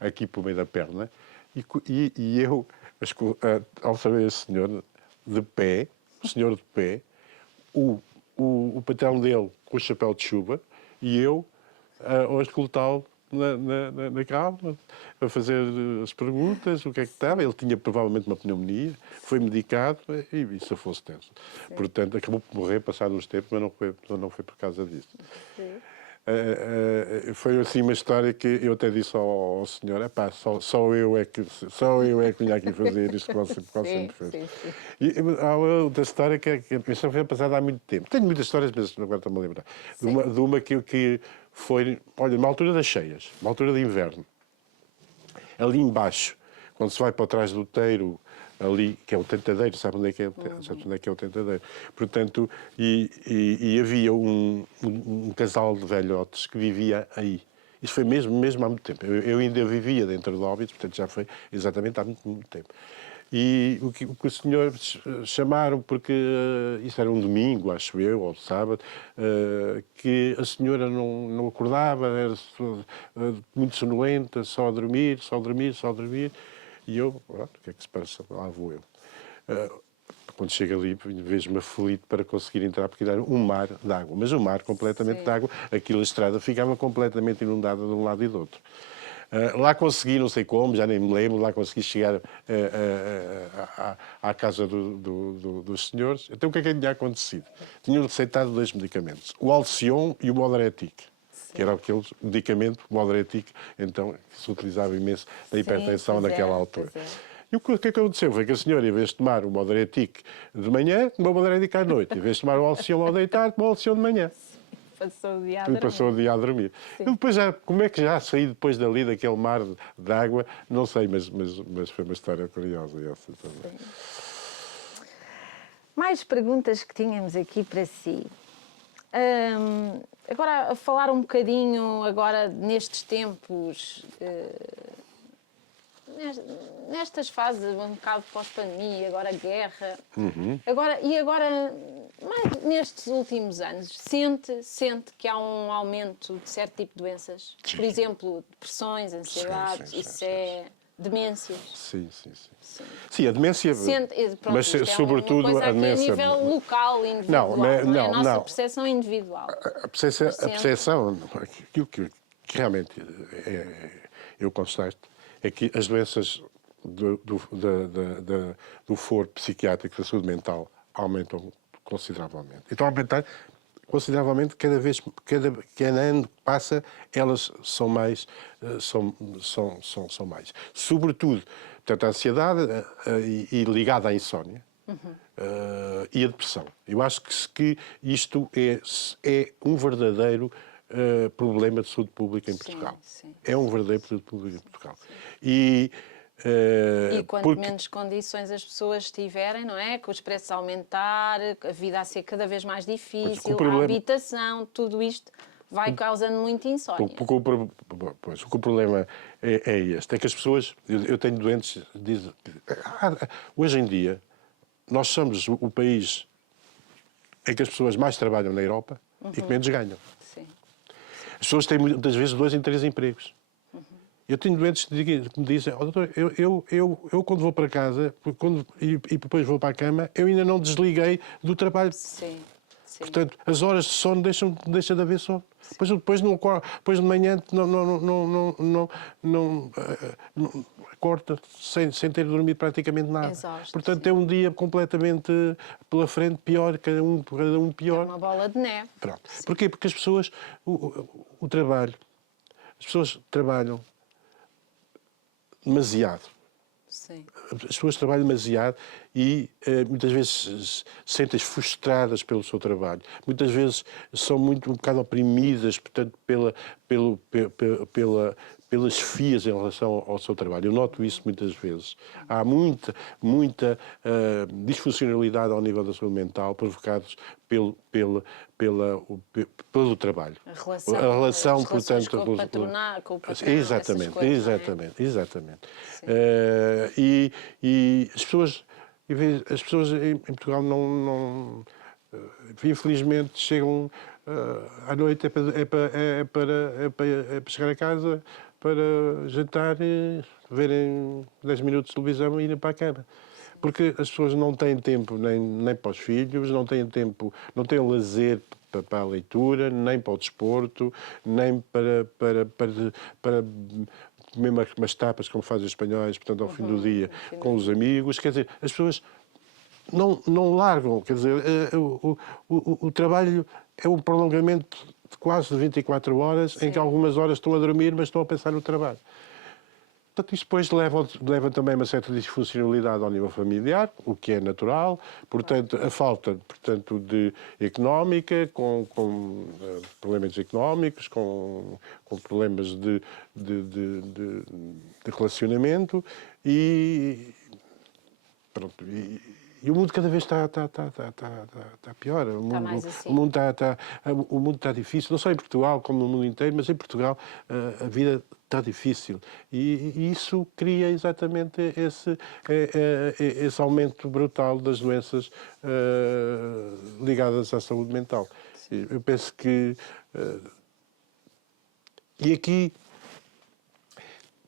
aqui por meio da perna, e eu observei esse senhor de pé, o patrão dele com o chapéu de chuva, e eu a escutá-lo na calma, a fazer as perguntas, o que é que estava. Ele tinha provavelmente uma pneumonia, foi medicado e safou-se tenso. Portanto, acabou por morrer passado uns tempos, mas não foi por causa disso. Sim. Foi assim uma história que eu até disse ao senhor: só eu é que vinha aqui fazer isto que você sempre fez. Sim. E há outra história que a foi passada há muito tempo. Tenho muitas histórias, mas agora estou-me a lembrar. De uma que foi, olha, na altura das cheias, na altura de inverno, ali embaixo, quando se vai para trás do Teiro, ali, que é o Tentadeiro, sabe onde é que é, sabe onde é, que é o Tentadeiro? Portanto, e havia um casal de velhotes que vivia aí. Isso foi mesmo há muito tempo. Eu ainda vivia dentro de Óbidos, portanto já foi exatamente há muito tempo. E o que o senhor chamaram, porque isso era um domingo, acho eu, ou sábado, que a senhora não acordava, era muito sonolenta, só a dormir. E eu, o que é que se passa? Lá vou eu. Quando chego ali, vejo-me aflito para conseguir entrar, porque era um mar de água. Mas um mar completamente de água, aquilo, a estrada ficava completamente inundada de um lado e do outro. Lá consegui, não sei como, já nem me lembro, lá consegui chegar à casa dos senhores. Então o que é que tinha acontecido? Tinham receitado 2 medicamentos, o Alcion e o Modretic. Que era aquele medicamento, o Modretic, então, que se utilizava imenso na hipertensão naquela altura. E o que aconteceu foi que a senhora, em vez de tomar o Modretic de manhã, tomou o Modretic à noite. Em vez de tomar o Alcion ao deitar, tomou o Alcion de manhã. Passou o dia a dormir. Passou o dia a dormir. E depois, como é que já saí depois dali, daquele mar de água, não sei, mas foi uma história curiosa essa também. Mais perguntas que tínhamos aqui para si. Agora, a falar um bocadinho, agora nestes tempos, nestas fases, um bocado pós-pandemia, agora guerra, agora, mais nestes últimos anos, sente que há um aumento de certo tipo de doenças? Sim. Por exemplo, depressões, ansiedades, demências? Sim, a demência, pronto, mas sobretudo é uma coisa a demência... aqui a nível local, individual, não é a nossa percepção individual. A percepção, aquilo que realmente eu constato, é que as doenças do foro psiquiátrico, da saúde mental, aumentam consideravelmente. Então, aumentar consideravelmente, cada ano que passa, elas são mais. Sobretudo, portanto, a ansiedade e ligada à insónia e a depressão. Eu acho que isto é um verdadeiro problema de saúde pública em Portugal. Sim. É um verdadeiro problema de saúde pública em Portugal. E quanto menos condições as pessoas tiverem, não é? Com os preços a aumentar, a vida a ser cada vez mais difícil, a habitação, tudo isto vai causando muita insónia. Pois, o problema é este, é que as pessoas, eu tenho doentes, dizem, hoje em dia, nós somos o país em que as pessoas mais trabalham na Europa e que menos ganham. Sim. As pessoas têm muitas vezes 2 em 3 empregos. Eu tenho doentes que me dizem: doutor, eu quando vou para casa e depois vou para a cama, eu ainda não desliguei do trabalho. Sim. Portanto, as horas de sono deixa de haver sono. Depois de manhã não corta sem ter dormido praticamente nada. Exausto, portanto, é um dia completamente pela frente, pior, cada um pior. É uma bola de neve. Pronto. Porquê? Porque as pessoas, o trabalho, as pessoas trabalham demasiado. Sim. As pessoas trabalham demasiado e muitas vezes sentem-se frustradas pelo seu trabalho. Muitas vezes são um bocado oprimidas, portanto, pelas chefias em relação ao seu trabalho. Eu noto isso muitas vezes. Há muita disfuncionalidade ao nível da saúde mental provocados pelo trabalho. A relação portanto, com o patrão, exatamente. E as pessoas em Portugal não infelizmente chegam à noite para chegar a casa, para jantar, verem 10 minutos de televisão e irem para a cama. Porque as pessoas não têm tempo nem para os filhos, não têm tempo, não têm lazer para a leitura, nem para o desporto, nem para comer umas tapas, como fazem os espanhóis, portanto, ao fim do dia, com os amigos. Quer dizer, as pessoas não largam. Quer dizer, o trabalho é um prolongamento de quase 24 horas, em que algumas horas estão a dormir, mas estão a pensar no trabalho. Portanto, isso depois leva também a uma certa disfuncionalidade ao nível familiar, o que é natural. Portanto, a falta, de económica, com problemas económicos, com problemas de relacionamento e pronto. E o mundo cada vez está pior. O mundo está difícil, não só em Portugal como no mundo inteiro, mas em Portugal a vida está difícil. E isso cria exatamente esse aumento brutal das doenças ligadas à saúde mental. Sim. Eu penso que... e aqui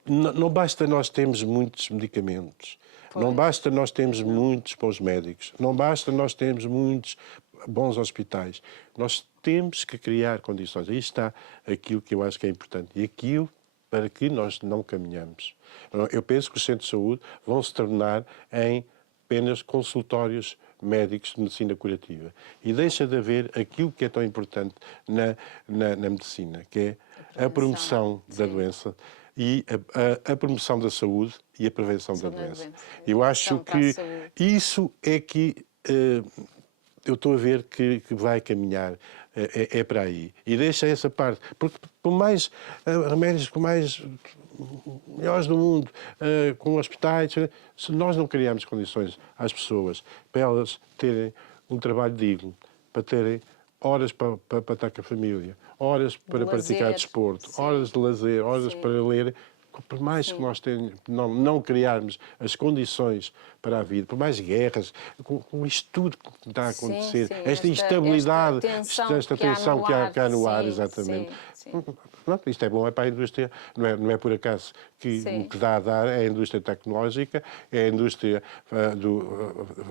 não basta nós termos muitos medicamentos. Pois. Não basta nós termos muitos bons médicos, não basta nós termos muitos bons hospitais. Nós temos que criar condições. Aí está aquilo que eu acho que é importante. E aquilo para que nós não caminhamos. Eu penso que os centros de saúde vão se tornar em apenas consultórios médicos de medicina curativa. E deixa de haver aquilo que é tão importante na medicina, que é a promoção da doença e a promoção da saúde e a prevenção da doença. Eu acho que isso é que eu estou a ver que vai caminhar, é para aí. E deixa essa parte, porque por mais remédios, por mais melhores do mundo, com hospitais, se nós não criarmos condições às pessoas para elas terem um trabalho digno, para terem horas para estar com a família, horas para praticar desporto, horas de lazer, horas para ler. Por mais que nós não criarmos as condições para a vida, por mais guerras, com isto tudo que está a acontecer, esta instabilidade, esta tensão que há no ar, exatamente. Pronto, isto é bom para a indústria, não é por acaso que o que dá a dar é a indústria tecnológica, é a indústria,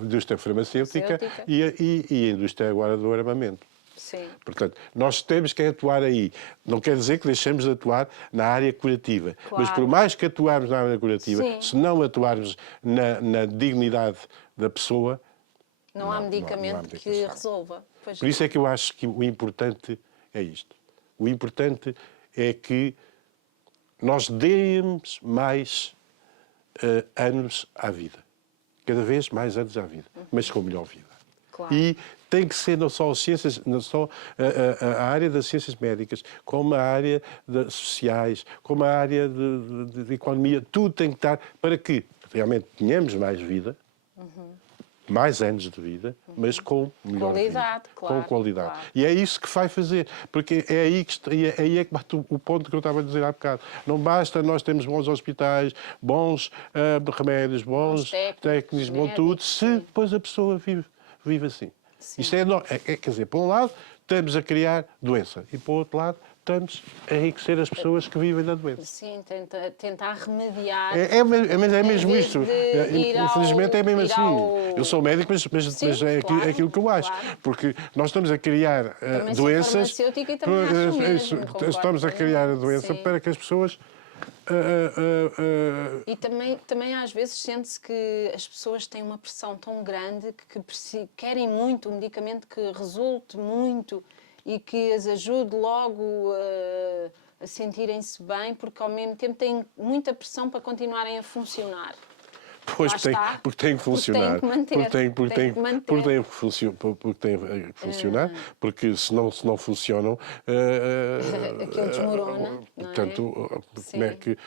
indústria farmacêutica e a indústria agora do armamento. Sim. Portanto, nós temos que atuar aí. Não quer dizer que deixemos de atuar na área curativa. Claro. Mas por mais que atuarmos na área curativa, se não atuarmos na dignidade da pessoa... Não há medicamento que resolva. Pois por isso é que eu acho que o importante é isto. O importante é que nós demos mais anos à vida. Cada vez mais anos à vida. Mas com melhor vida. Claro. E tem que ser não só a área das ciências médicas, como a área sociais, como a área de economia, tudo tem que estar para que realmente tenhamos mais vida, mais anos de vida, mas com melhor vida, com qualidade. Claro. E é isso que vai fazer, porque é aí é que bate o ponto que eu estava a dizer há bocado. Não basta nós termos bons hospitais, bons remédios, bons técnicos, bom tudo, se depois a pessoa vive assim. Sim. Isto quer dizer, por um lado, estamos a criar doença e, por outro lado, estamos a enriquecer as pessoas que vivem da doença. Sim, tentar remediar. Mas é mesmo isto. Infelizmente é mesmo assim. Eu sou médico, mas é aquilo que eu acho. Claro. Porque nós estamos a criar doenças. Estamos a criar a doença para que as pessoas. E também às vezes sente-se que as pessoas têm uma pressão tão grande que querem muito um medicamento que resulte muito e que as ajude logo a sentirem-se bem, porque ao mesmo tempo têm muita pressão para continuarem a funcionar. Pois, porque tem que funcionar. Porque tem que funcionar, porque se não funcionam... aquilo desmorona, portanto, como é que...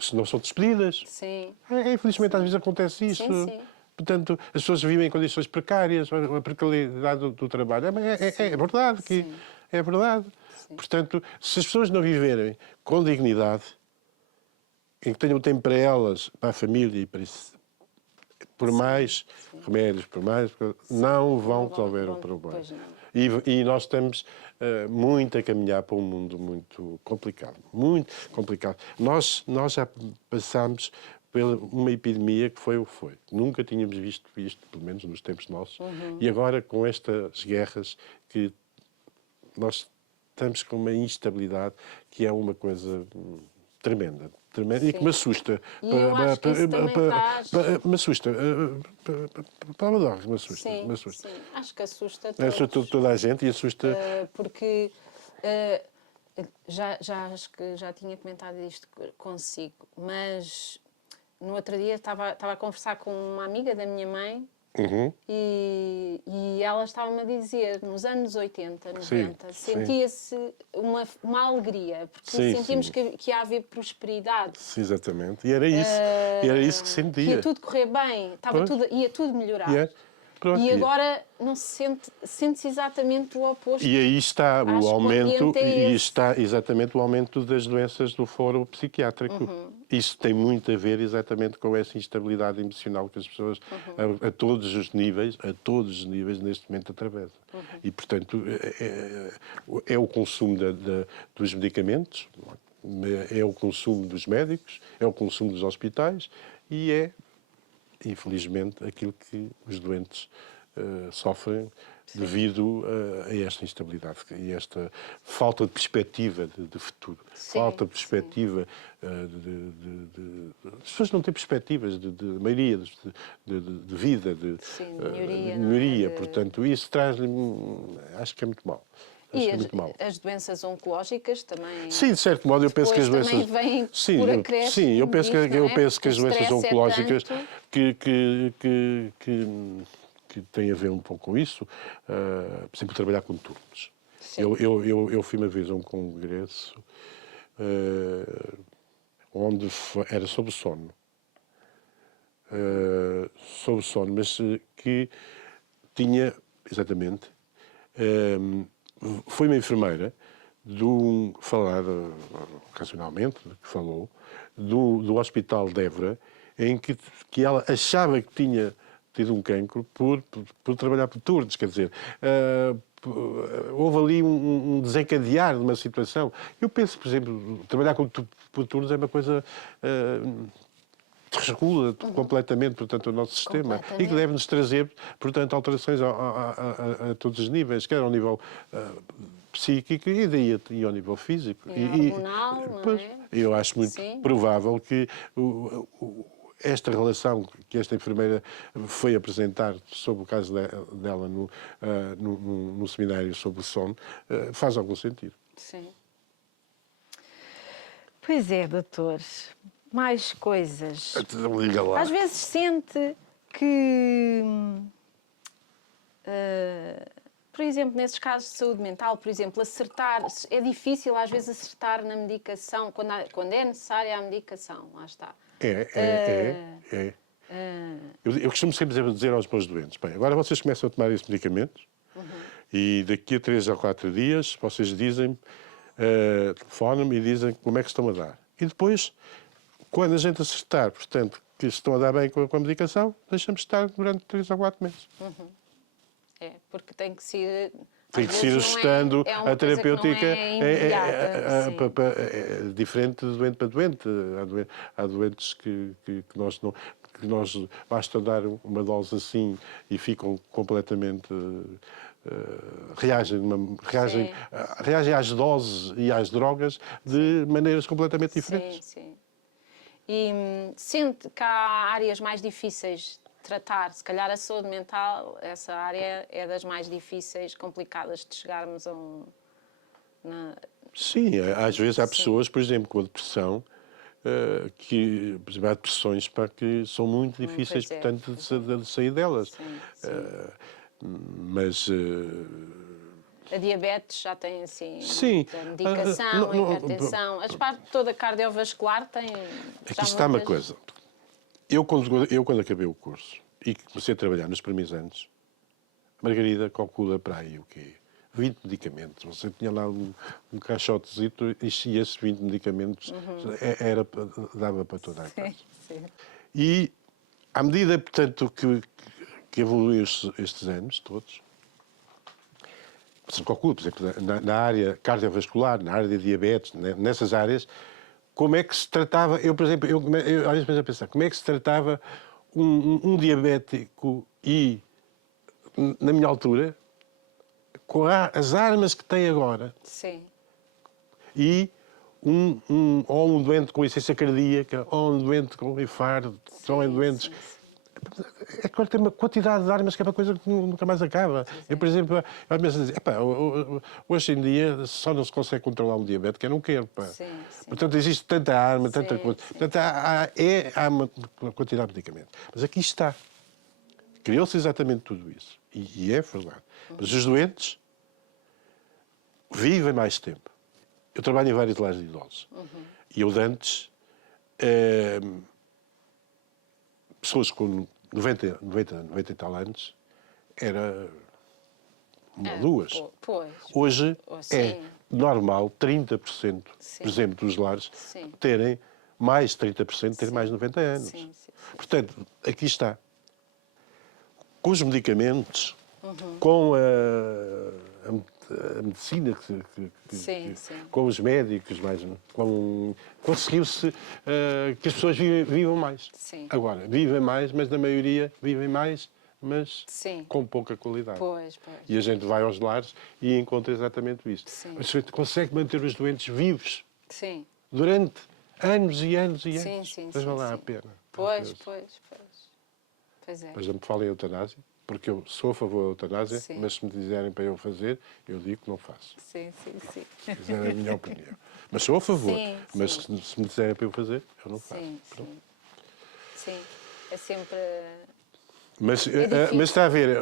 se não são despedidas. Sim. Infelizmente, às vezes acontece isso. Sim. Portanto, as pessoas vivem em condições precárias, a precariedade do trabalho. É verdade que... É verdade. Sim. Portanto, se as pessoas não viverem com dignidade, em que tenham tempo para elas, para a família e para isso, por mais remédios, não vão resolver o problema. E nós estamos muito a caminhar para um mundo muito complicado. Muito complicado. Nós já passámos por uma epidemia que foi o que foi. Nunca tínhamos visto isto, pelo menos nos tempos nossos. E agora, com estas guerras que nós estamos com uma instabilidade que é uma coisa tremenda. Tremenda e que me assusta. E eu acho que isso também traz... Me assusta. Para me assusta. Sim, Me assusta. sim. Acho que assusta todos. Assusta toda a gente e assusta... Porque acho que já tinha comentado isto consigo, mas no outro dia estava a conversar com uma amiga da minha mãe. Uhum. E ela estava-me a dizer, nos anos 80, 90, Sim, sentia-se uma alegria, porque sentíamos que ia haver prosperidade. Sim, exatamente. E era isso que sentia. Que ia tudo correr bem, ia tudo melhorar. E agora não sente-se exatamente o oposto. E aí está o aumento, e está exatamente o aumento das doenças do foro psiquiátrico. Isso tem muito a ver exatamente com essa instabilidade emocional que as pessoas a todos os níveis neste momento atravessam. E portanto é o consumo dos medicamentos, é o consumo dos médicos, é o consumo dos hospitais e é, infelizmente, aquilo que os doentes sofrem devido a esta instabilidade e esta falta de perspectiva de futuro. Falta de perspectiva as pessoas não têm perspectivas de maioria de vida, de melhoria. Portanto, isso traz-lhe, acho que é muito mau. E as doenças oncológicas também... Sim, de certo modo, eu penso que as doenças... Vêm sim, por acréscimo. Sim, eu penso que as doenças oncológicas que têm a ver um pouco com isso, por exemplo, trabalhar com turnos. Eu fui uma vez a um congresso onde era sobre sono. Sobre sono, mas que tinha, exatamente... foi uma enfermeira falar ocasionalmente, que falou, do Hospital de Évora, em que ela achava que tinha tido um cancro por trabalhar por turnos, quer dizer, houve ali um desencadear de uma situação. Eu penso, por exemplo, trabalhar por turnos é uma coisa... desregula completamente, portanto, o nosso sistema e que deve-nos trazer, portanto, alterações a todos os níveis, quer ao nível psíquico e daí e ao nível físico. Hormonal, não é? Eu acho muito provável que esta relação que esta enfermeira foi apresentar sobre o caso dela no seminário sobre o sono faz algum sentido. Sim. Pois é, doutor. Mais coisas. Liga lá. Às vezes sente que, por exemplo, nesses casos de saúde mental, por exemplo, acertar, é difícil às vezes acertar na medicação, quando é necessária a medicação, lá está. É. Eu costumo sempre dizer aos meus doentes, bem, agora vocês começam a tomar esses medicamentos e daqui a 3 ou 4 dias vocês dizem, telefonam-me e dizem como é que estão a dar. E depois... quando a gente acertar, portanto, que estão a dar bem com a medicação, deixamos estar durante 3 ou 4 meses. É, porque tem que ser... Tem que ir ajustando a terapêutica. É diferente de doente para doente. Há doentes que nós não... que nós basta dar uma dose assim e ficam completamente... reagem às doses e às drogas de maneiras completamente diferentes. Sim. E sente que há áreas mais difíceis de tratar. Se calhar a saúde mental, essa área é das mais difíceis, complicadas de chegarmos a Sim, às vezes há pessoas, por exemplo, com a depressão, por exemplo, há depressões que são muito difíceis, portanto, de sair delas. Mas... a diabetes já tem, assim, medicação, hipertensão. As partes toda cardiovascular tem... Aqui está uma coisa. Eu, quando acabei o curso e comecei a trabalhar nos primeiros anos, a Margarida calcula para aí o quê? 20 medicamentos. Você tinha lá um caixotezito e esses 20 medicamentos dava para toda a casa. Sim. E, à medida, portanto, que evoluiu estes anos todos, se calcula, por exemplo, na área cardiovascular, na área de diabetes, nessas áreas, como é que se tratava... Eu, por exemplo, às vezes penso a pensar, como é que se tratava um diabético e, na minha altura, com as armas que tem agora, Sim. e ou um doente com insuficiência cardíaca, ou um doente com infarto, ou um doente... Sim. Agora tem uma quantidade de armas que é uma coisa que nunca mais acaba. Eu, por exemplo, às vezes dizer, hoje em dia só não se consegue controlar um diabetes que eu não quero. Pá. Sim. Portanto, existe tanta arma, tanta Sim, coisa. sim. Portanto, há uma quantidade de medicamentos. Mas aqui está. Criou-se exatamente tudo isso. E é verdade. Mas os doentes vivem mais tempo. Eu trabalho em vários lares de idosos. E eu de antes... pessoas com 90 e tal anos, era uma ou duas. Pois. Hoje Sim. é normal 30%, Sim. por exemplo, dos lares, Sim. terem mais 30%, terem mais de 90 anos. Sim. Portanto, aqui está. Com os medicamentos, com a medicina, Sim. com os médicos, conseguiu-se que as pessoas vivam mais. Sim. Agora, vivem mais, mas na maioria vivem mais, mas Sim. com pouca qualidade. Pois. E a gente vai aos lares e encontra exatamente isto. Sim. A gente consegue manter os doentes vivos Sim. durante anos e anos e Sim, anos. sim, Mas sim, vale a sim. pena. Pois é. Mas não me falem em eutanásia, porque eu sou a favor da eutanásia, Sim. mas se me dizerem para eu fazer, eu digo que não faço. Sim. Se quiserem a minha opinião. Mas sou a favor. Sim, Mas sim. se me disserem para eu fazer, eu não faço. Sim. É sempre... Mas, difícil. mas está a ver,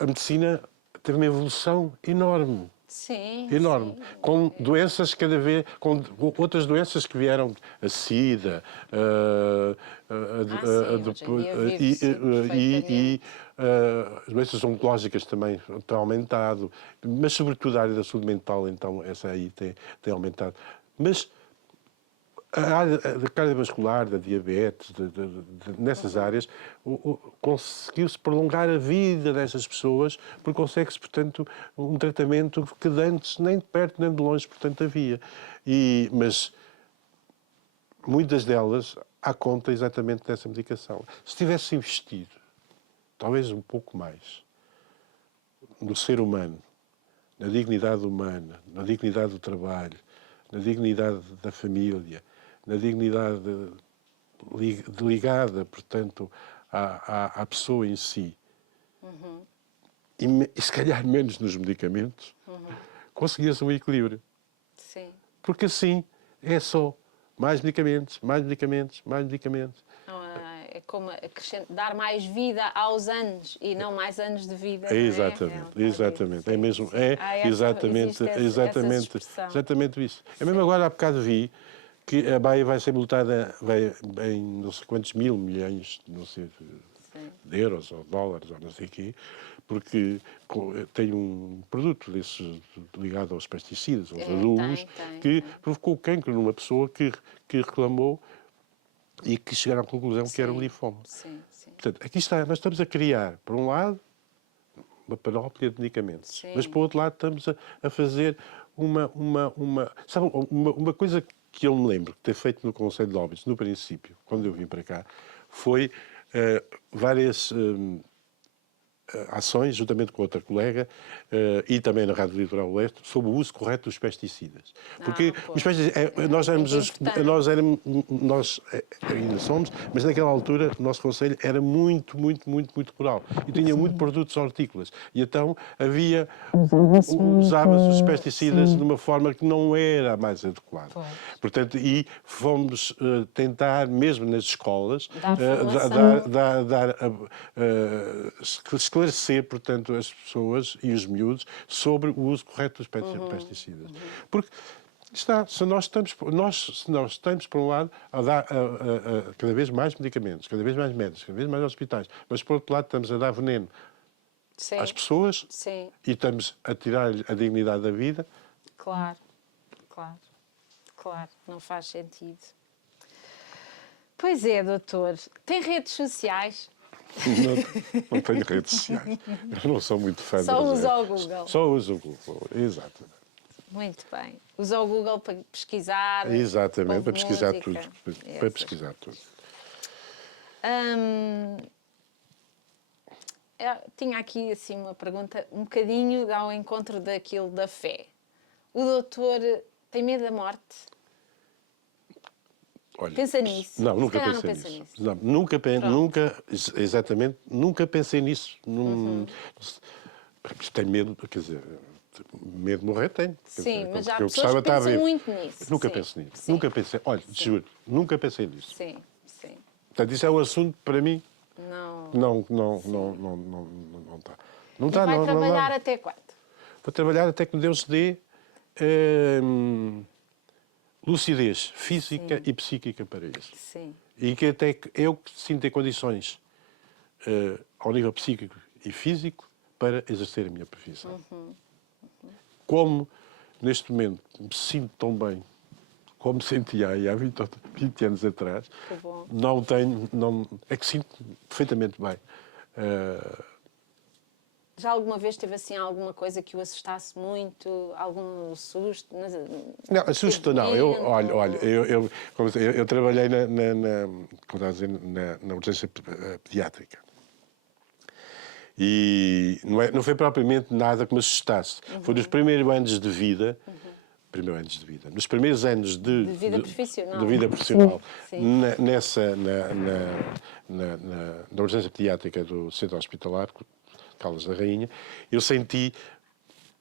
a medicina teve uma evolução enorme. Sim. Enorme. Sim. Com doenças cada vez. Com outras doenças que vieram, a SIDA, as doenças oncológicas também têm aumentado, mas sobretudo a área da saúde mental, então essa aí tem aumentado. Mas a área da cardiovascular, da diabetes, nessas áreas, conseguiu-se prolongar a vida dessas pessoas, porque consegue-se, portanto, um tratamento que de antes nem de perto nem de longe, portanto, havia. Mas muitas delas à conta exatamente dessa medicação. Se tivesse investido, talvez um pouco mais, no ser humano, na dignidade humana, na dignidade do trabalho, na dignidade da família, na dignidade ligada, portanto, à pessoa em si, e se calhar menos nos medicamentos, conseguia-se um equilíbrio. Sim. Porque assim é só mais medicamentos, mais medicamentos, mais medicamentos. É como dar mais vida aos anos e não mais anos de vida. Exatamente. É mesmo, exatamente isso. Eu mesmo agora há bocado vi que a Baia vai ser multada em não sei quantos milhões, não sei, de euros ou dólares ou não sei o quê, porque tem um produto desses ligado aos pesticidas, aos adubos, que provocou cancro numa pessoa que reclamou e que chegaram à conclusão que era um linfoma. Portanto, aqui está, nós estamos a criar, por um lado, uma panóplia de medicamentos, mas por outro lado estamos a fazer uma coisa que eu me lembro de ter feito no Conselho de Óbidos, no princípio, quando eu vim para cá, foi várias ações, juntamente com outra colega, e também na Rádio Litoral Leste, sobre o uso correto dos pesticidas. Porque os pesticidas, nós ainda somos, mas naquela altura o nosso Conselho era muito rural e tinha muito produtos hortícolas. E então usava-se os pesticidas de uma forma que não era a mais adequada. Portanto, e fomos tentar, mesmo nas escolas, esclarecer, portanto, as pessoas e os miúdos sobre o uso correto dos pesticidas. Porque se nós estamos, por um lado, a dar cada vez mais medicamentos, cada vez mais médicos, cada vez mais hospitais, mas, por outro lado, estamos a dar veneno às pessoas e estamos a tirar a dignidade da vida. Claro. Não faz sentido. Pois é, doutor. Tem redes sociais? Não tenho redes sociais. Eu não sou muito fã. Só usa o Google. Só uso o Google, exatamente. Muito bem. Usa o Google para pesquisar. Exatamente, para pesquisar música. tudo. Para pesquisar tudo. eu tinha aqui assim uma pergunta um bocadinho ao encontro daquilo da fé. O doutor tem medo da morte? Olha, Pensa nisso? Não, Se nunca calhar não pensei pensa nisso. nisso. Não, exatamente, nunca pensei nisso. Porque tenho medo, quer dizer, medo de morrer tenho. Quer Sim, dizer, mas há porque eu pessoas gostava que de estar pensam vivo. muito nisso. Nunca Sim, penso nisso. sim, Nunca pensei, olha, juro, nunca pensei nisso. sim, sim. Portanto, isso é um assunto para mim Não. não está. Não E está, vai não, trabalhar não. até quando? Vou trabalhar até que me Deus dê lucidez física e psíquica para isso. Sim. E que até que eu sinto em condições, ao nível psíquico e físico, para exercer a minha profissão. Como, neste momento, me sinto tão bem como sentia aí há 20 anos atrás, Que bom. é que sinto perfeitamente bem. Já alguma vez teve assim alguma coisa que o assustasse muito? Algum susto? Não, assusta não. Eu trabalhei como estava a dizer, na urgência pediátrica. E não foi propriamente nada que me assustasse. Foi nos primeiros anos de vida, nos primeiros anos De vida profissional. de vida profissional, Sim. na urgência pediátrica do Centro Hospitalar, Caldas da Rainha, eu senti,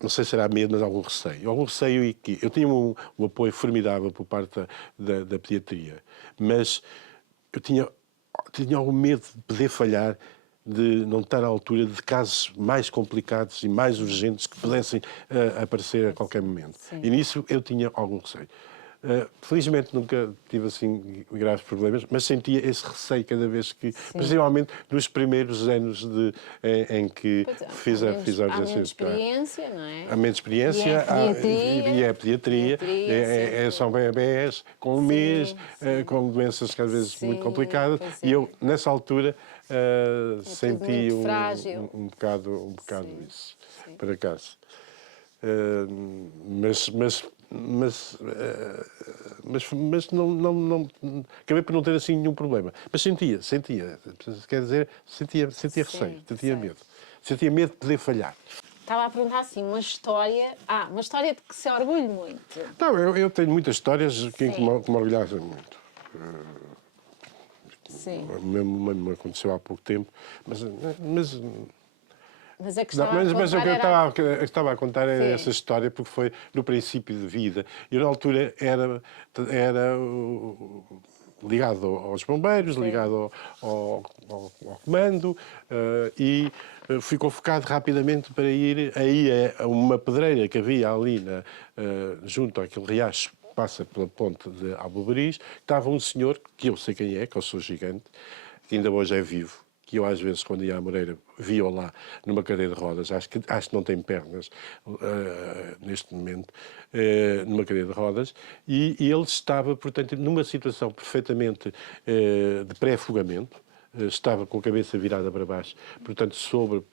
não sei se será medo, mas algum receio. Algum receio e que eu tinha um apoio formidável por parte da pediatria, mas eu tinha algum medo de poder falhar, de não estar à altura de casos mais complicados e mais urgentes que pudessem aparecer a qualquer momento. Sim. E nisso eu tinha algum receio. Felizmente nunca tive assim graves problemas, mas sentia esse receio cada vez que, principalmente nos primeiros anos em que fiz a urgência. Há menos experiência, não é? Há menos experiência e é pediatria. São bebés com um mês, com doenças às vezes muito complicadas. E eu, nessa altura, senti um bocado isso, por acaso. Mas não acabei por não ter assim nenhum problema. Mas sentia, quer dizer, sentia receio, sentia medo de poder falhar. Estava a perguntar assim, uma história de que se orgulhe muito. Não, eu tenho muitas histórias que me orgulham muito. Sim. Me aconteceu há pouco tempo, mas Mas a que estava a contar era essa história porque foi no princípio de vida. Eu, na altura, era ligado aos bombeiros, ligado ao comando e fui convocado rapidamente para ir aí a uma pedreira que havia ali junto àquele riacho que passa pela ponte de Albobriz. Estava um senhor, que eu sei quem é, que eu sou gigante, que ainda hoje é vivo, que eu às vezes, quando ia à Moreira, via-o lá numa cadeira de rodas, acho que não tem pernas neste momento, numa cadeira de rodas, e ele estava, portanto, numa situação perfeitamente de pré-afogamento, estava com a cabeça virada para baixo, portanto,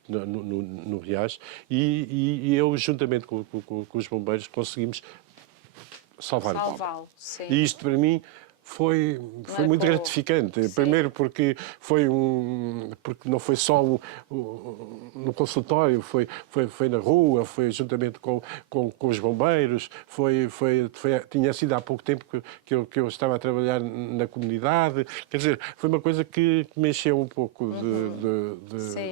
no riacho, e eu, juntamente com os bombeiros, conseguimos salvá-lo. E isto, para mim, foi muito gratificante. Sim. Primeiro porque porque não foi só no consultório, foi na rua, foi juntamente com os bombeiros, tinha sido há pouco tempo que eu estava a trabalhar na comunidade. Quer dizer, foi uma coisa que me encheu um pouco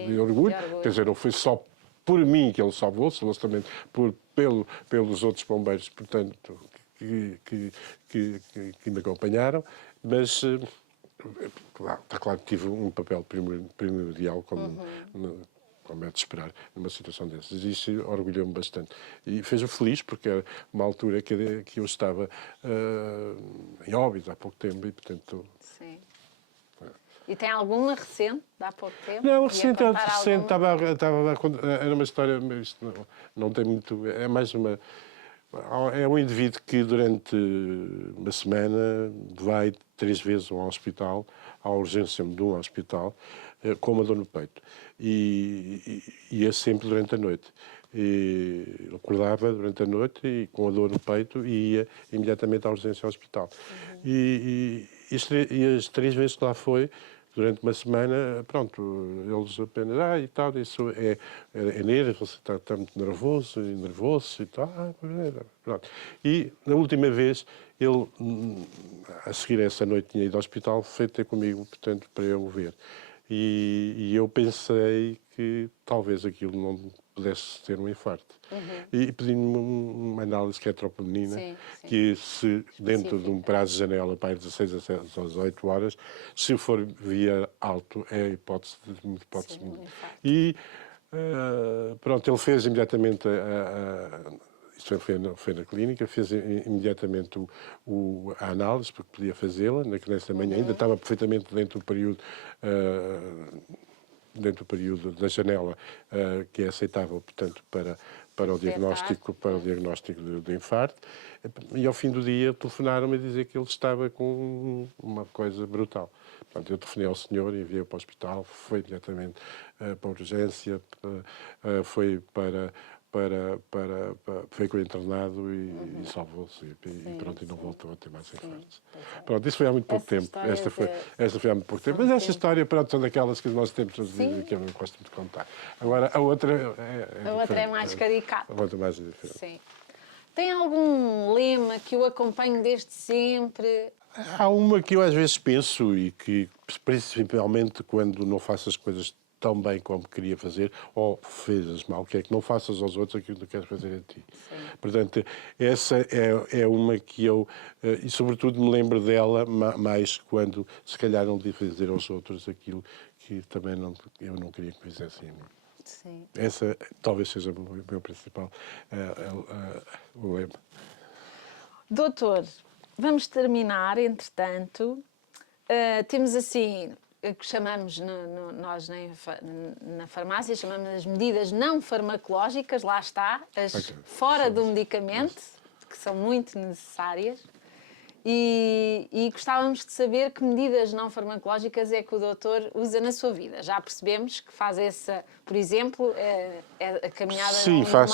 de orgulho. Quer dizer, não foi só por mim que ele salvou-se também pelos outros bombeiros, portanto, que me acompanharam, mas está claro que tive um papel primordial, como é de esperar, numa situação dessas. E isso orgulhou-me bastante. E fez-me feliz, porque era uma altura que eu estava em Óbidos há pouco tempo, e portanto... Sim. E tem alguma recente, de há pouco tempo? Não, recente era uma história, mas isto não tem muito... É mais uma... É um indivíduo que durante uma semana vai 3 vezes ao hospital, à urgência de um hospital, com uma dor no peito. E ia sempre durante a noite. E acordava durante a noite e com a dor no peito e ia imediatamente à urgência ao hospital. E as 3 vezes que lá foi, durante uma semana, pronto, eles apenas, e tal, isso é nervoso, você está muito nervoso e tal, pronto. E, na última vez, ele, a seguir a essa noite, tinha ido ao hospital, foi ter comigo, portanto, para eu o ver. E eu pensei que talvez aquilo não pudesse ter um infarto. E pedi-me uma análise que é troponina, que se dentro de um prazo de janela para 16 às 18 horas, se for via alto, é hipótese muito muito. E pronto, ele fez imediatamente isto foi na clínica, fez imediatamente a análise, porque podia fazê-la, nessa manhã, ainda estava perfeitamente dentro do período da janela que é aceitável, portanto, para o diagnóstico do infarto. E ao fim do dia telefonaram-me a dizer que ele estava com uma coisa brutal. Portanto, eu telefonei ao senhor, enviei-o para o hospital, foi imediatamente para a urgência, foi foi internado e salvou-se e pronto, e não voltou a ter mais infartos. Pronto, isso foi há muito pouco tempo. Esta foi há muito pouco tempo. Mas esta história, pronto, são daquelas que nós temos que eu não gosto de contar. Agora, a outra é mais caricata. A outra é mais diferente. Sim. Tem algum lema que o acompanhe desde sempre? Há uma que eu às vezes penso e que, principalmente quando não faço as coisas tão bem como queria fazer, ou fez mal, que é que não faças aos outros aquilo que queres fazer a ti. Sim. Portanto, essa é uma que eu, e sobretudo me lembro dela mais quando, se calhar, não devia fazer aos outros aquilo que também eu não queria que fizessem a mim. Sim. Essa talvez seja o meu principal lema. Doutor, vamos terminar, entretanto. Temos assim, o que chamamos nós na farmácia, chamamos as medidas não farmacológicas, lá está, as fora do medicamento, que são muito necessárias. E gostávamos de saber que medidas não farmacológicas é que o doutor usa na sua vida. Já percebemos que faz essa, por exemplo, a caminhada Sim, no mar.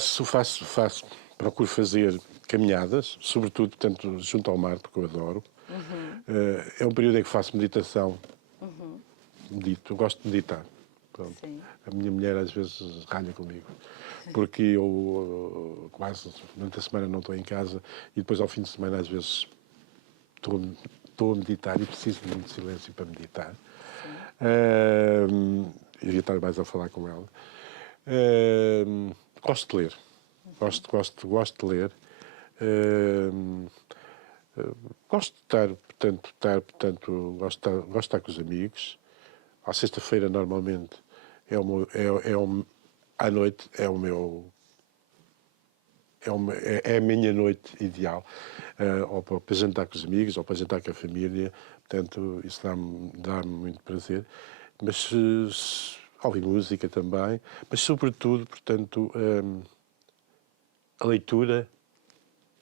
faço. Procuro fazer caminhadas, sobretudo, portanto, junto ao mar, porque eu adoro. É um período em que faço meditação. Medito, eu gosto de meditar. A minha mulher às vezes ralha comigo, porque eu quase durante a semana não estou em casa e depois ao fim de semana às vezes estou a meditar e preciso de muito silêncio para meditar. Eu ia estar mais a falar com ela. Gosto de ler. Gosto de ler. Gosto de estar, portanto, gosto de estar com os amigos. À sexta-feira, normalmente, à noite, é a minha noite ideal, ou para jantar com os amigos, ou para jantar com a família. Portanto, isso dá-me muito prazer. Mas ouvir música também, mas sobretudo, portanto, a leitura,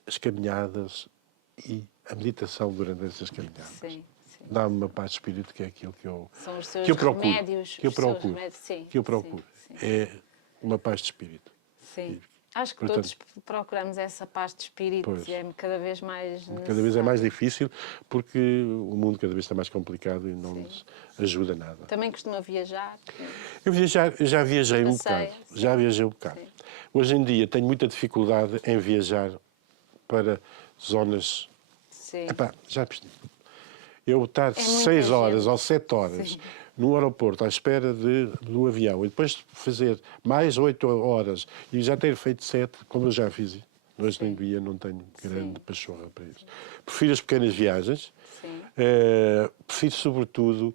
as caminhadas e a meditação durante essas caminhadas. Sim. Dá-me uma paz de espírito, que é aquilo que eu São os seus remédios. Que eu procuro. Sim. É uma paz de espírito. Sim. Acho que todos procuramos essa paz de espírito e é cada vez mais necessário. Cada vez é mais difícil porque o mundo cada vez está mais complicado e não nos ajuda nada. Também costuma viajar? Eu já viajei um bocado. Já viajei um bocado. Hoje em dia tenho muita dificuldade em viajar para zonas... Sim. Já percebi. Eu estar 6 horas ou 7 horas no aeroporto à espera do avião e depois fazer mais 8 horas e já ter feito 7, como eu já fiz. Hoje em dia não tenho grande pachorra para isso. Prefiro as pequenas viagens. Prefiro, sobretudo,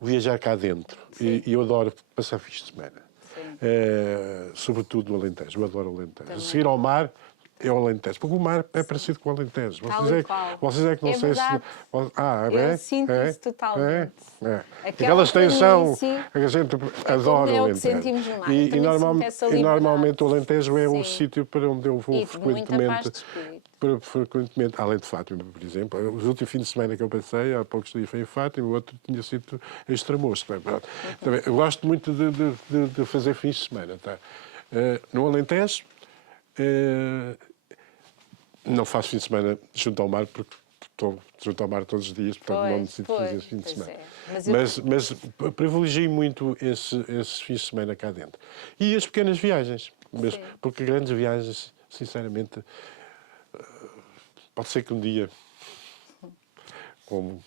viajar cá dentro. E eu adoro passar fins de semana. Sobretudo no Alentejo. Eu adoro o Alentejo. A seguir ao mar... É o Alentejo, porque o mar é parecido com o Alentejo. Vocês é que não sei verdade. se... Eu sinto isso totalmente. Aquela extensão que a gente adora o Alentejo. Sentimos no mar. E normalmente o Alentejo é o sítio para onde eu vou frequentemente. Além de Fátima, por exemplo. O último fim de semana que eu passei, há poucos dias foi em Fátima, o outro tinha sido em Estremoz. Eu gosto muito de fazer fins de semana. No Alentejo, não faço fim de semana junto ao mar porque estou junto ao mar todos os dias, portanto não necessito fazer esse fim de semana. Mas privilegio muito esses fins de semana cá dentro. E as pequenas viagens, mesmo, porque grandes viagens, sinceramente, pode ser que um dia, como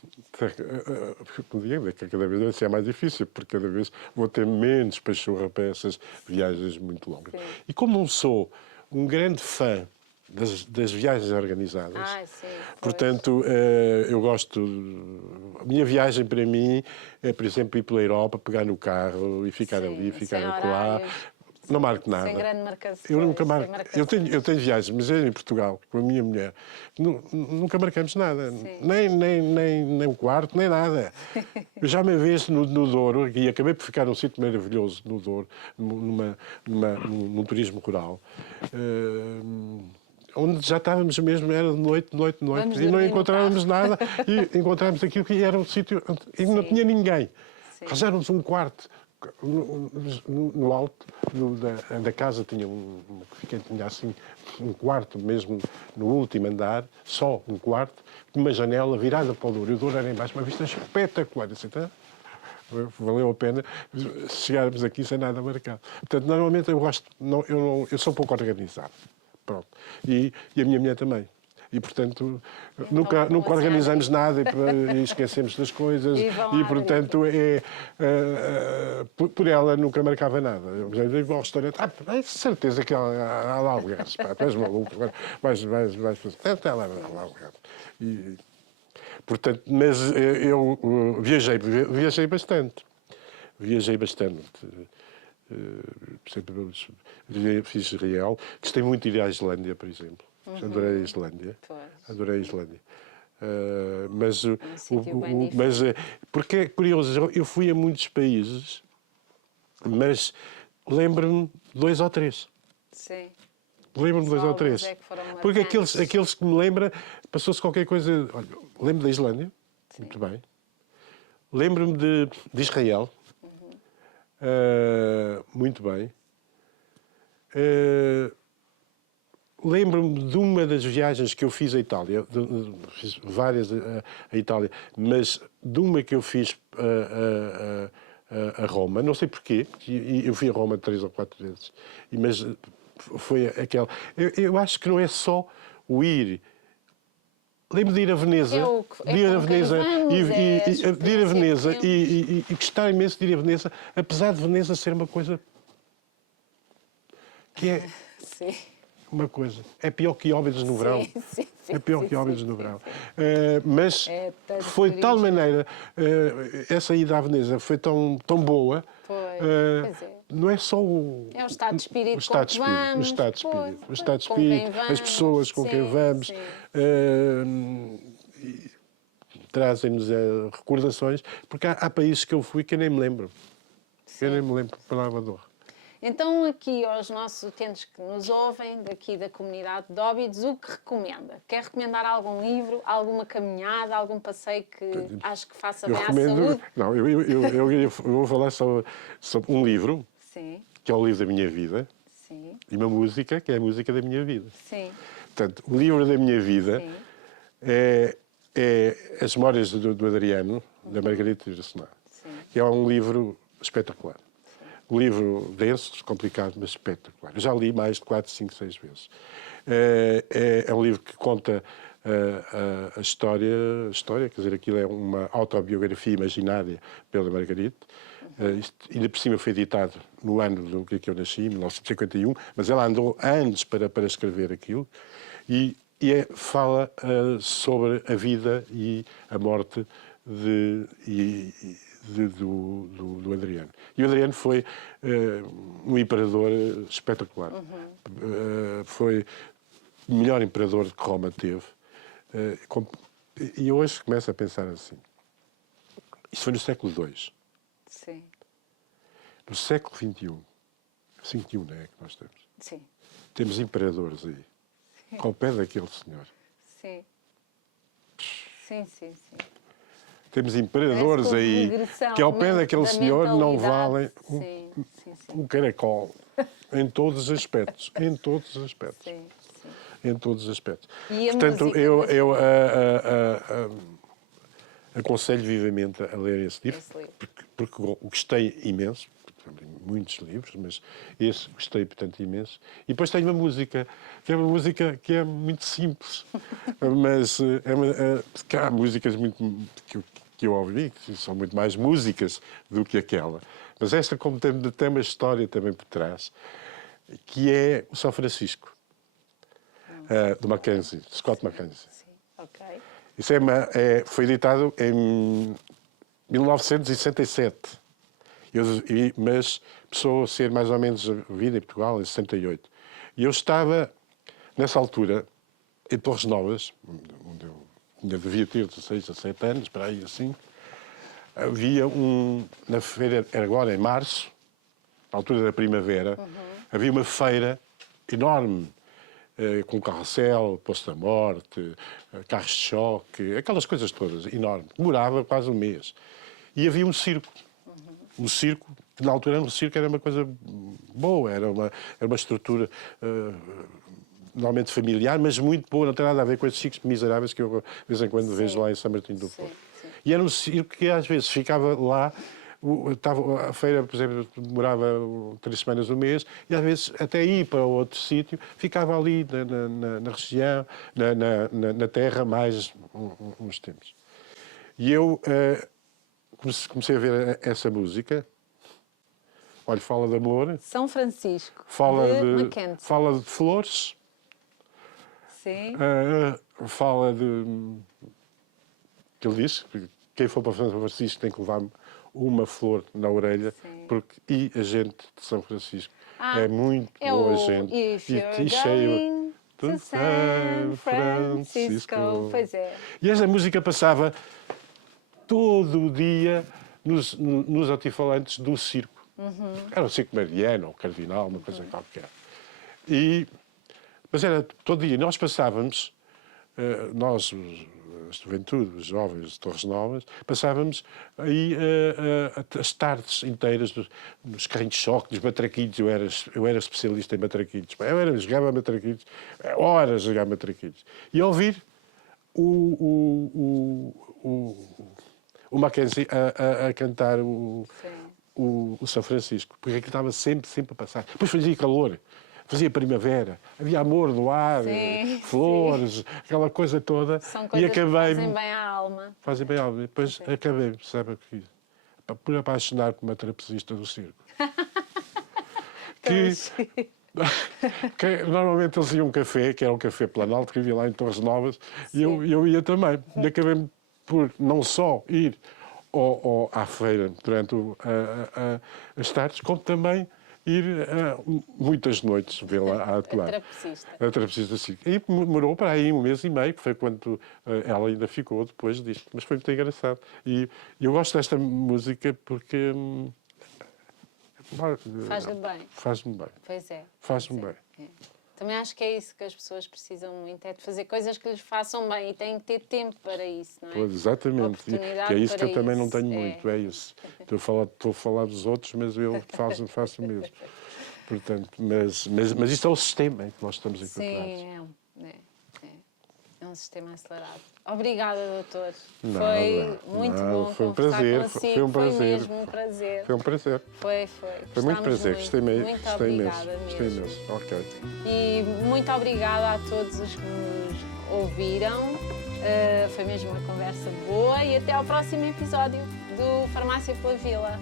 um dia, que cada vez vai ser mais difícil, porque cada vez vou ter menos pachorra para essas viagens muito longas. Sim. E como não sou um grande fã das viagens organizadas. Portanto, eu gosto... A minha viagem, para mim, é, por exemplo, ir pela Europa, pegar no carro e ficar ali, ficar lá. Não marco nada. Sem grande marcação. Eu nunca marco. Eu tenho viagens, mas é em Portugal, com a minha mulher. Nunca marcamos nada. Nem um quarto, nem nada. Eu já uma vez no Douro, e acabei por ficar num sítio maravilhoso no Douro, num turismo rural, onde já estávamos mesmo, era de noite, e não encontrávamos nada, e encontrávamos aquilo que era um sítio e não tinha ninguém. Arranjáramos um quarto no alto da casa, tinha assim um quarto mesmo no último andar, só um quarto, uma janela virada para o Douro, e o Douro era em baixo, uma vista espetacular. Assim, tá? Valeu a pena chegarmos aqui sem nada marcado. Portanto, normalmente eu gosto, eu sou um pouco organizado. Pronto. E a minha mulher também. E, portanto, nunca organizamos nada e esquecemos das coisas. E portanto, por ela nunca marcava nada. Eu vou ao restaurante, é certeza que há lá lugares. Tu és maluco, vais fazer. Até lá lugares. Portanto, mas eu viajei bastante. Por exemplo, fiz Israel. Gostei muito de ir à Islândia, por exemplo. Adorei a Islândia. Adorei a Islândia. Mas porque é curioso, eu fui a muitos países, mas lembro-me de 2 ou 3. Sim. Lembro-me de 2 ou 3. Porque aqueles que me lembram, passou-se qualquer coisa. Olha, lembro da Islândia, muito bem. Lembro-me de Israel. Muito bem. Lembro-me de uma das viagens que eu fiz à Itália, fiz várias à Itália, mas de uma que eu fiz a Roma, não sei porquê, eu fui a Roma 3 ou 4 vezes, mas foi aquela. Eu acho que não é só o ir. Lembro de ir a Veneza, e gostar imenso de ir a Veneza, apesar de Veneza ser uma coisa que é uma coisa. É pior que Óbidos no verão. É pior que Óbidos no verão. Mas foi de tal maneira, essa ida à Veneza foi tão boa. Não é só o estado de espírito, o estado de espírito, as pessoas com quem vamos, trazem-nos recordações, porque há países que eu fui que eu nem me lembro. Eu nem me lembro de palavra de honra. Então, aqui aos nossos utentes que nos ouvem, daqui da comunidade de Óbidos, o que recomenda? Quer recomendar algum livro, alguma caminhada, algum passeio que acho que faça bem à saúde? Não, eu vou falar sobre um livro, que é o livro da minha vida, e uma música, que é a música da minha vida. Portanto, o livro da minha vida é As Memórias do Adriano, da Margarida Yourcenar, que é um livro espetacular. Um livro denso, complicado, mas espetacular. Eu já li mais de 4, 5, 6 vezes. É um livro que conta a história, quer dizer, aquilo é uma autobiografia imaginária pela Margarida. Isto, ainda por cima foi editado no ano do que eu nasci, 1951, mas ela andou anos para escrever aquilo. E fala sobre a vida e a morte do Adriano. E o Adriano foi um imperador espetacular. Foi o melhor imperador que Roma teve. E hoje começo a pensar assim. Isso foi no século II. No século XXI, 51, não é que nós temos? Temos imperadores aí, ao pé daquele senhor. Temos imperadores aí que ao pé daquele senhor não valem um caracol. Em todos os aspectos. em todos os aspectos. E a Portanto, música, eu aconselho vivamente a ler esse livro, porque gostei imenso. Tenho muitos livros, mas esse gostei, portanto, imenso. E depois tenho uma música, que é uma música que é muito simples, mas que há músicas que eu ouvi, que são muito mais músicas do que aquela. Mas esta, como tem uma história também por trás, que é o São Francisco, do Mackenzie, Scott Mackenzie. Sim, ok. Isso foi editado em 1967. Mas começou a ser mais ou menos vida em Portugal em 68. E eu estava, nessa altura, em Torres Novas, onde eu ainda devia ter 16, 17 anos, para aí assim. Havia na feira, agora em março, na altura da primavera, havia uma feira enorme, com carrossel, posto da morte, carros de choque, aquelas coisas todas, enorme. Demorava quase um mês. E havia um circo. Um circo, que na altura era uma coisa boa, era uma estrutura normalmente familiar, mas muito boa, não tem nada a ver com esses circos miseráveis que eu de vez em quando vejo lá em São Martinho do Porto. E era um circo que às vezes ficava lá, a feira, por exemplo, demorava 3 semanas, um mês, e às vezes até ir para outro sítio, ficava ali na região, na terra, mais uns tempos. E eu comecei a ver essa música. Olha, fala de amor. São Francisco, fala de de Mackenzie. Fala de flores. Sim. Fala de... que ele diz que quem for para São Francisco tem que levar uma flor na orelha, e a gente de São Francisco é muito boa gente. E cheio de São Francisco. Pois é. E esta música passava todo o dia nos altifalantes do circo. Era o circo Mariano, ou Cardinal, uma coisa qualquer. Mas era todo dia. Nós passávamos, nós, a juventude, os jovens de Torres Novas, passávamos aí as tardes inteiras nos carrinhos de choque, nos matraquilhos. Eu era especialista em matraquilhos. Eu jogava matraquilhos, horas a jogar matraquilhos. E ouvir o Mackenzie a cantar o São Francisco, porque aquilo estava sempre a passar. Depois fazia calor, fazia primavera, havia amor no ar, flores, aquela coisa toda. São coisas que fazem bem à alma. Fazem bem à alma. Depois acabei, sabe, por apaixonar por uma trapezista do circo. que normalmente eles iam um café, que era um café Planalto, que havia lá em Torres Novas, e eu ia também. E acabei por não só ir à feira durante as tardes, como também ir muitas noites vê-la a atuar. A trapezista, sim. E demorou para aí um mês e meio, que foi quando ela ainda ficou depois disto. Mas foi muito engraçado. E eu gosto desta música porque... faz-lhe bem. Faz-me bem. Pois é. Faz-me bem. É. Também acho que é isso que as pessoas precisam muito, é de fazer coisas que lhes façam bem e têm que ter tempo para isso, não é? Pois, exatamente. Que é isso que eu também não tenho muito, é isso. Estou a falar dos outros, mas eu faço mesmo. Portanto, mas isto é o sistema em que nós estamos incorporados. Sim, é um sistema acelerado. Obrigada, doutor. Nada, foi muito bom foi um prazer, consigo. foi um prazer. Foi mesmo um prazer. Foi um prazer. Foi. Foi muito prazer, gostei Muito obrigada imenso. Gostei imenso. Ok. E muito obrigada a todos os que nos ouviram. Foi mesmo uma conversa boa e até ao próximo episódio do Farmácia pela Vila.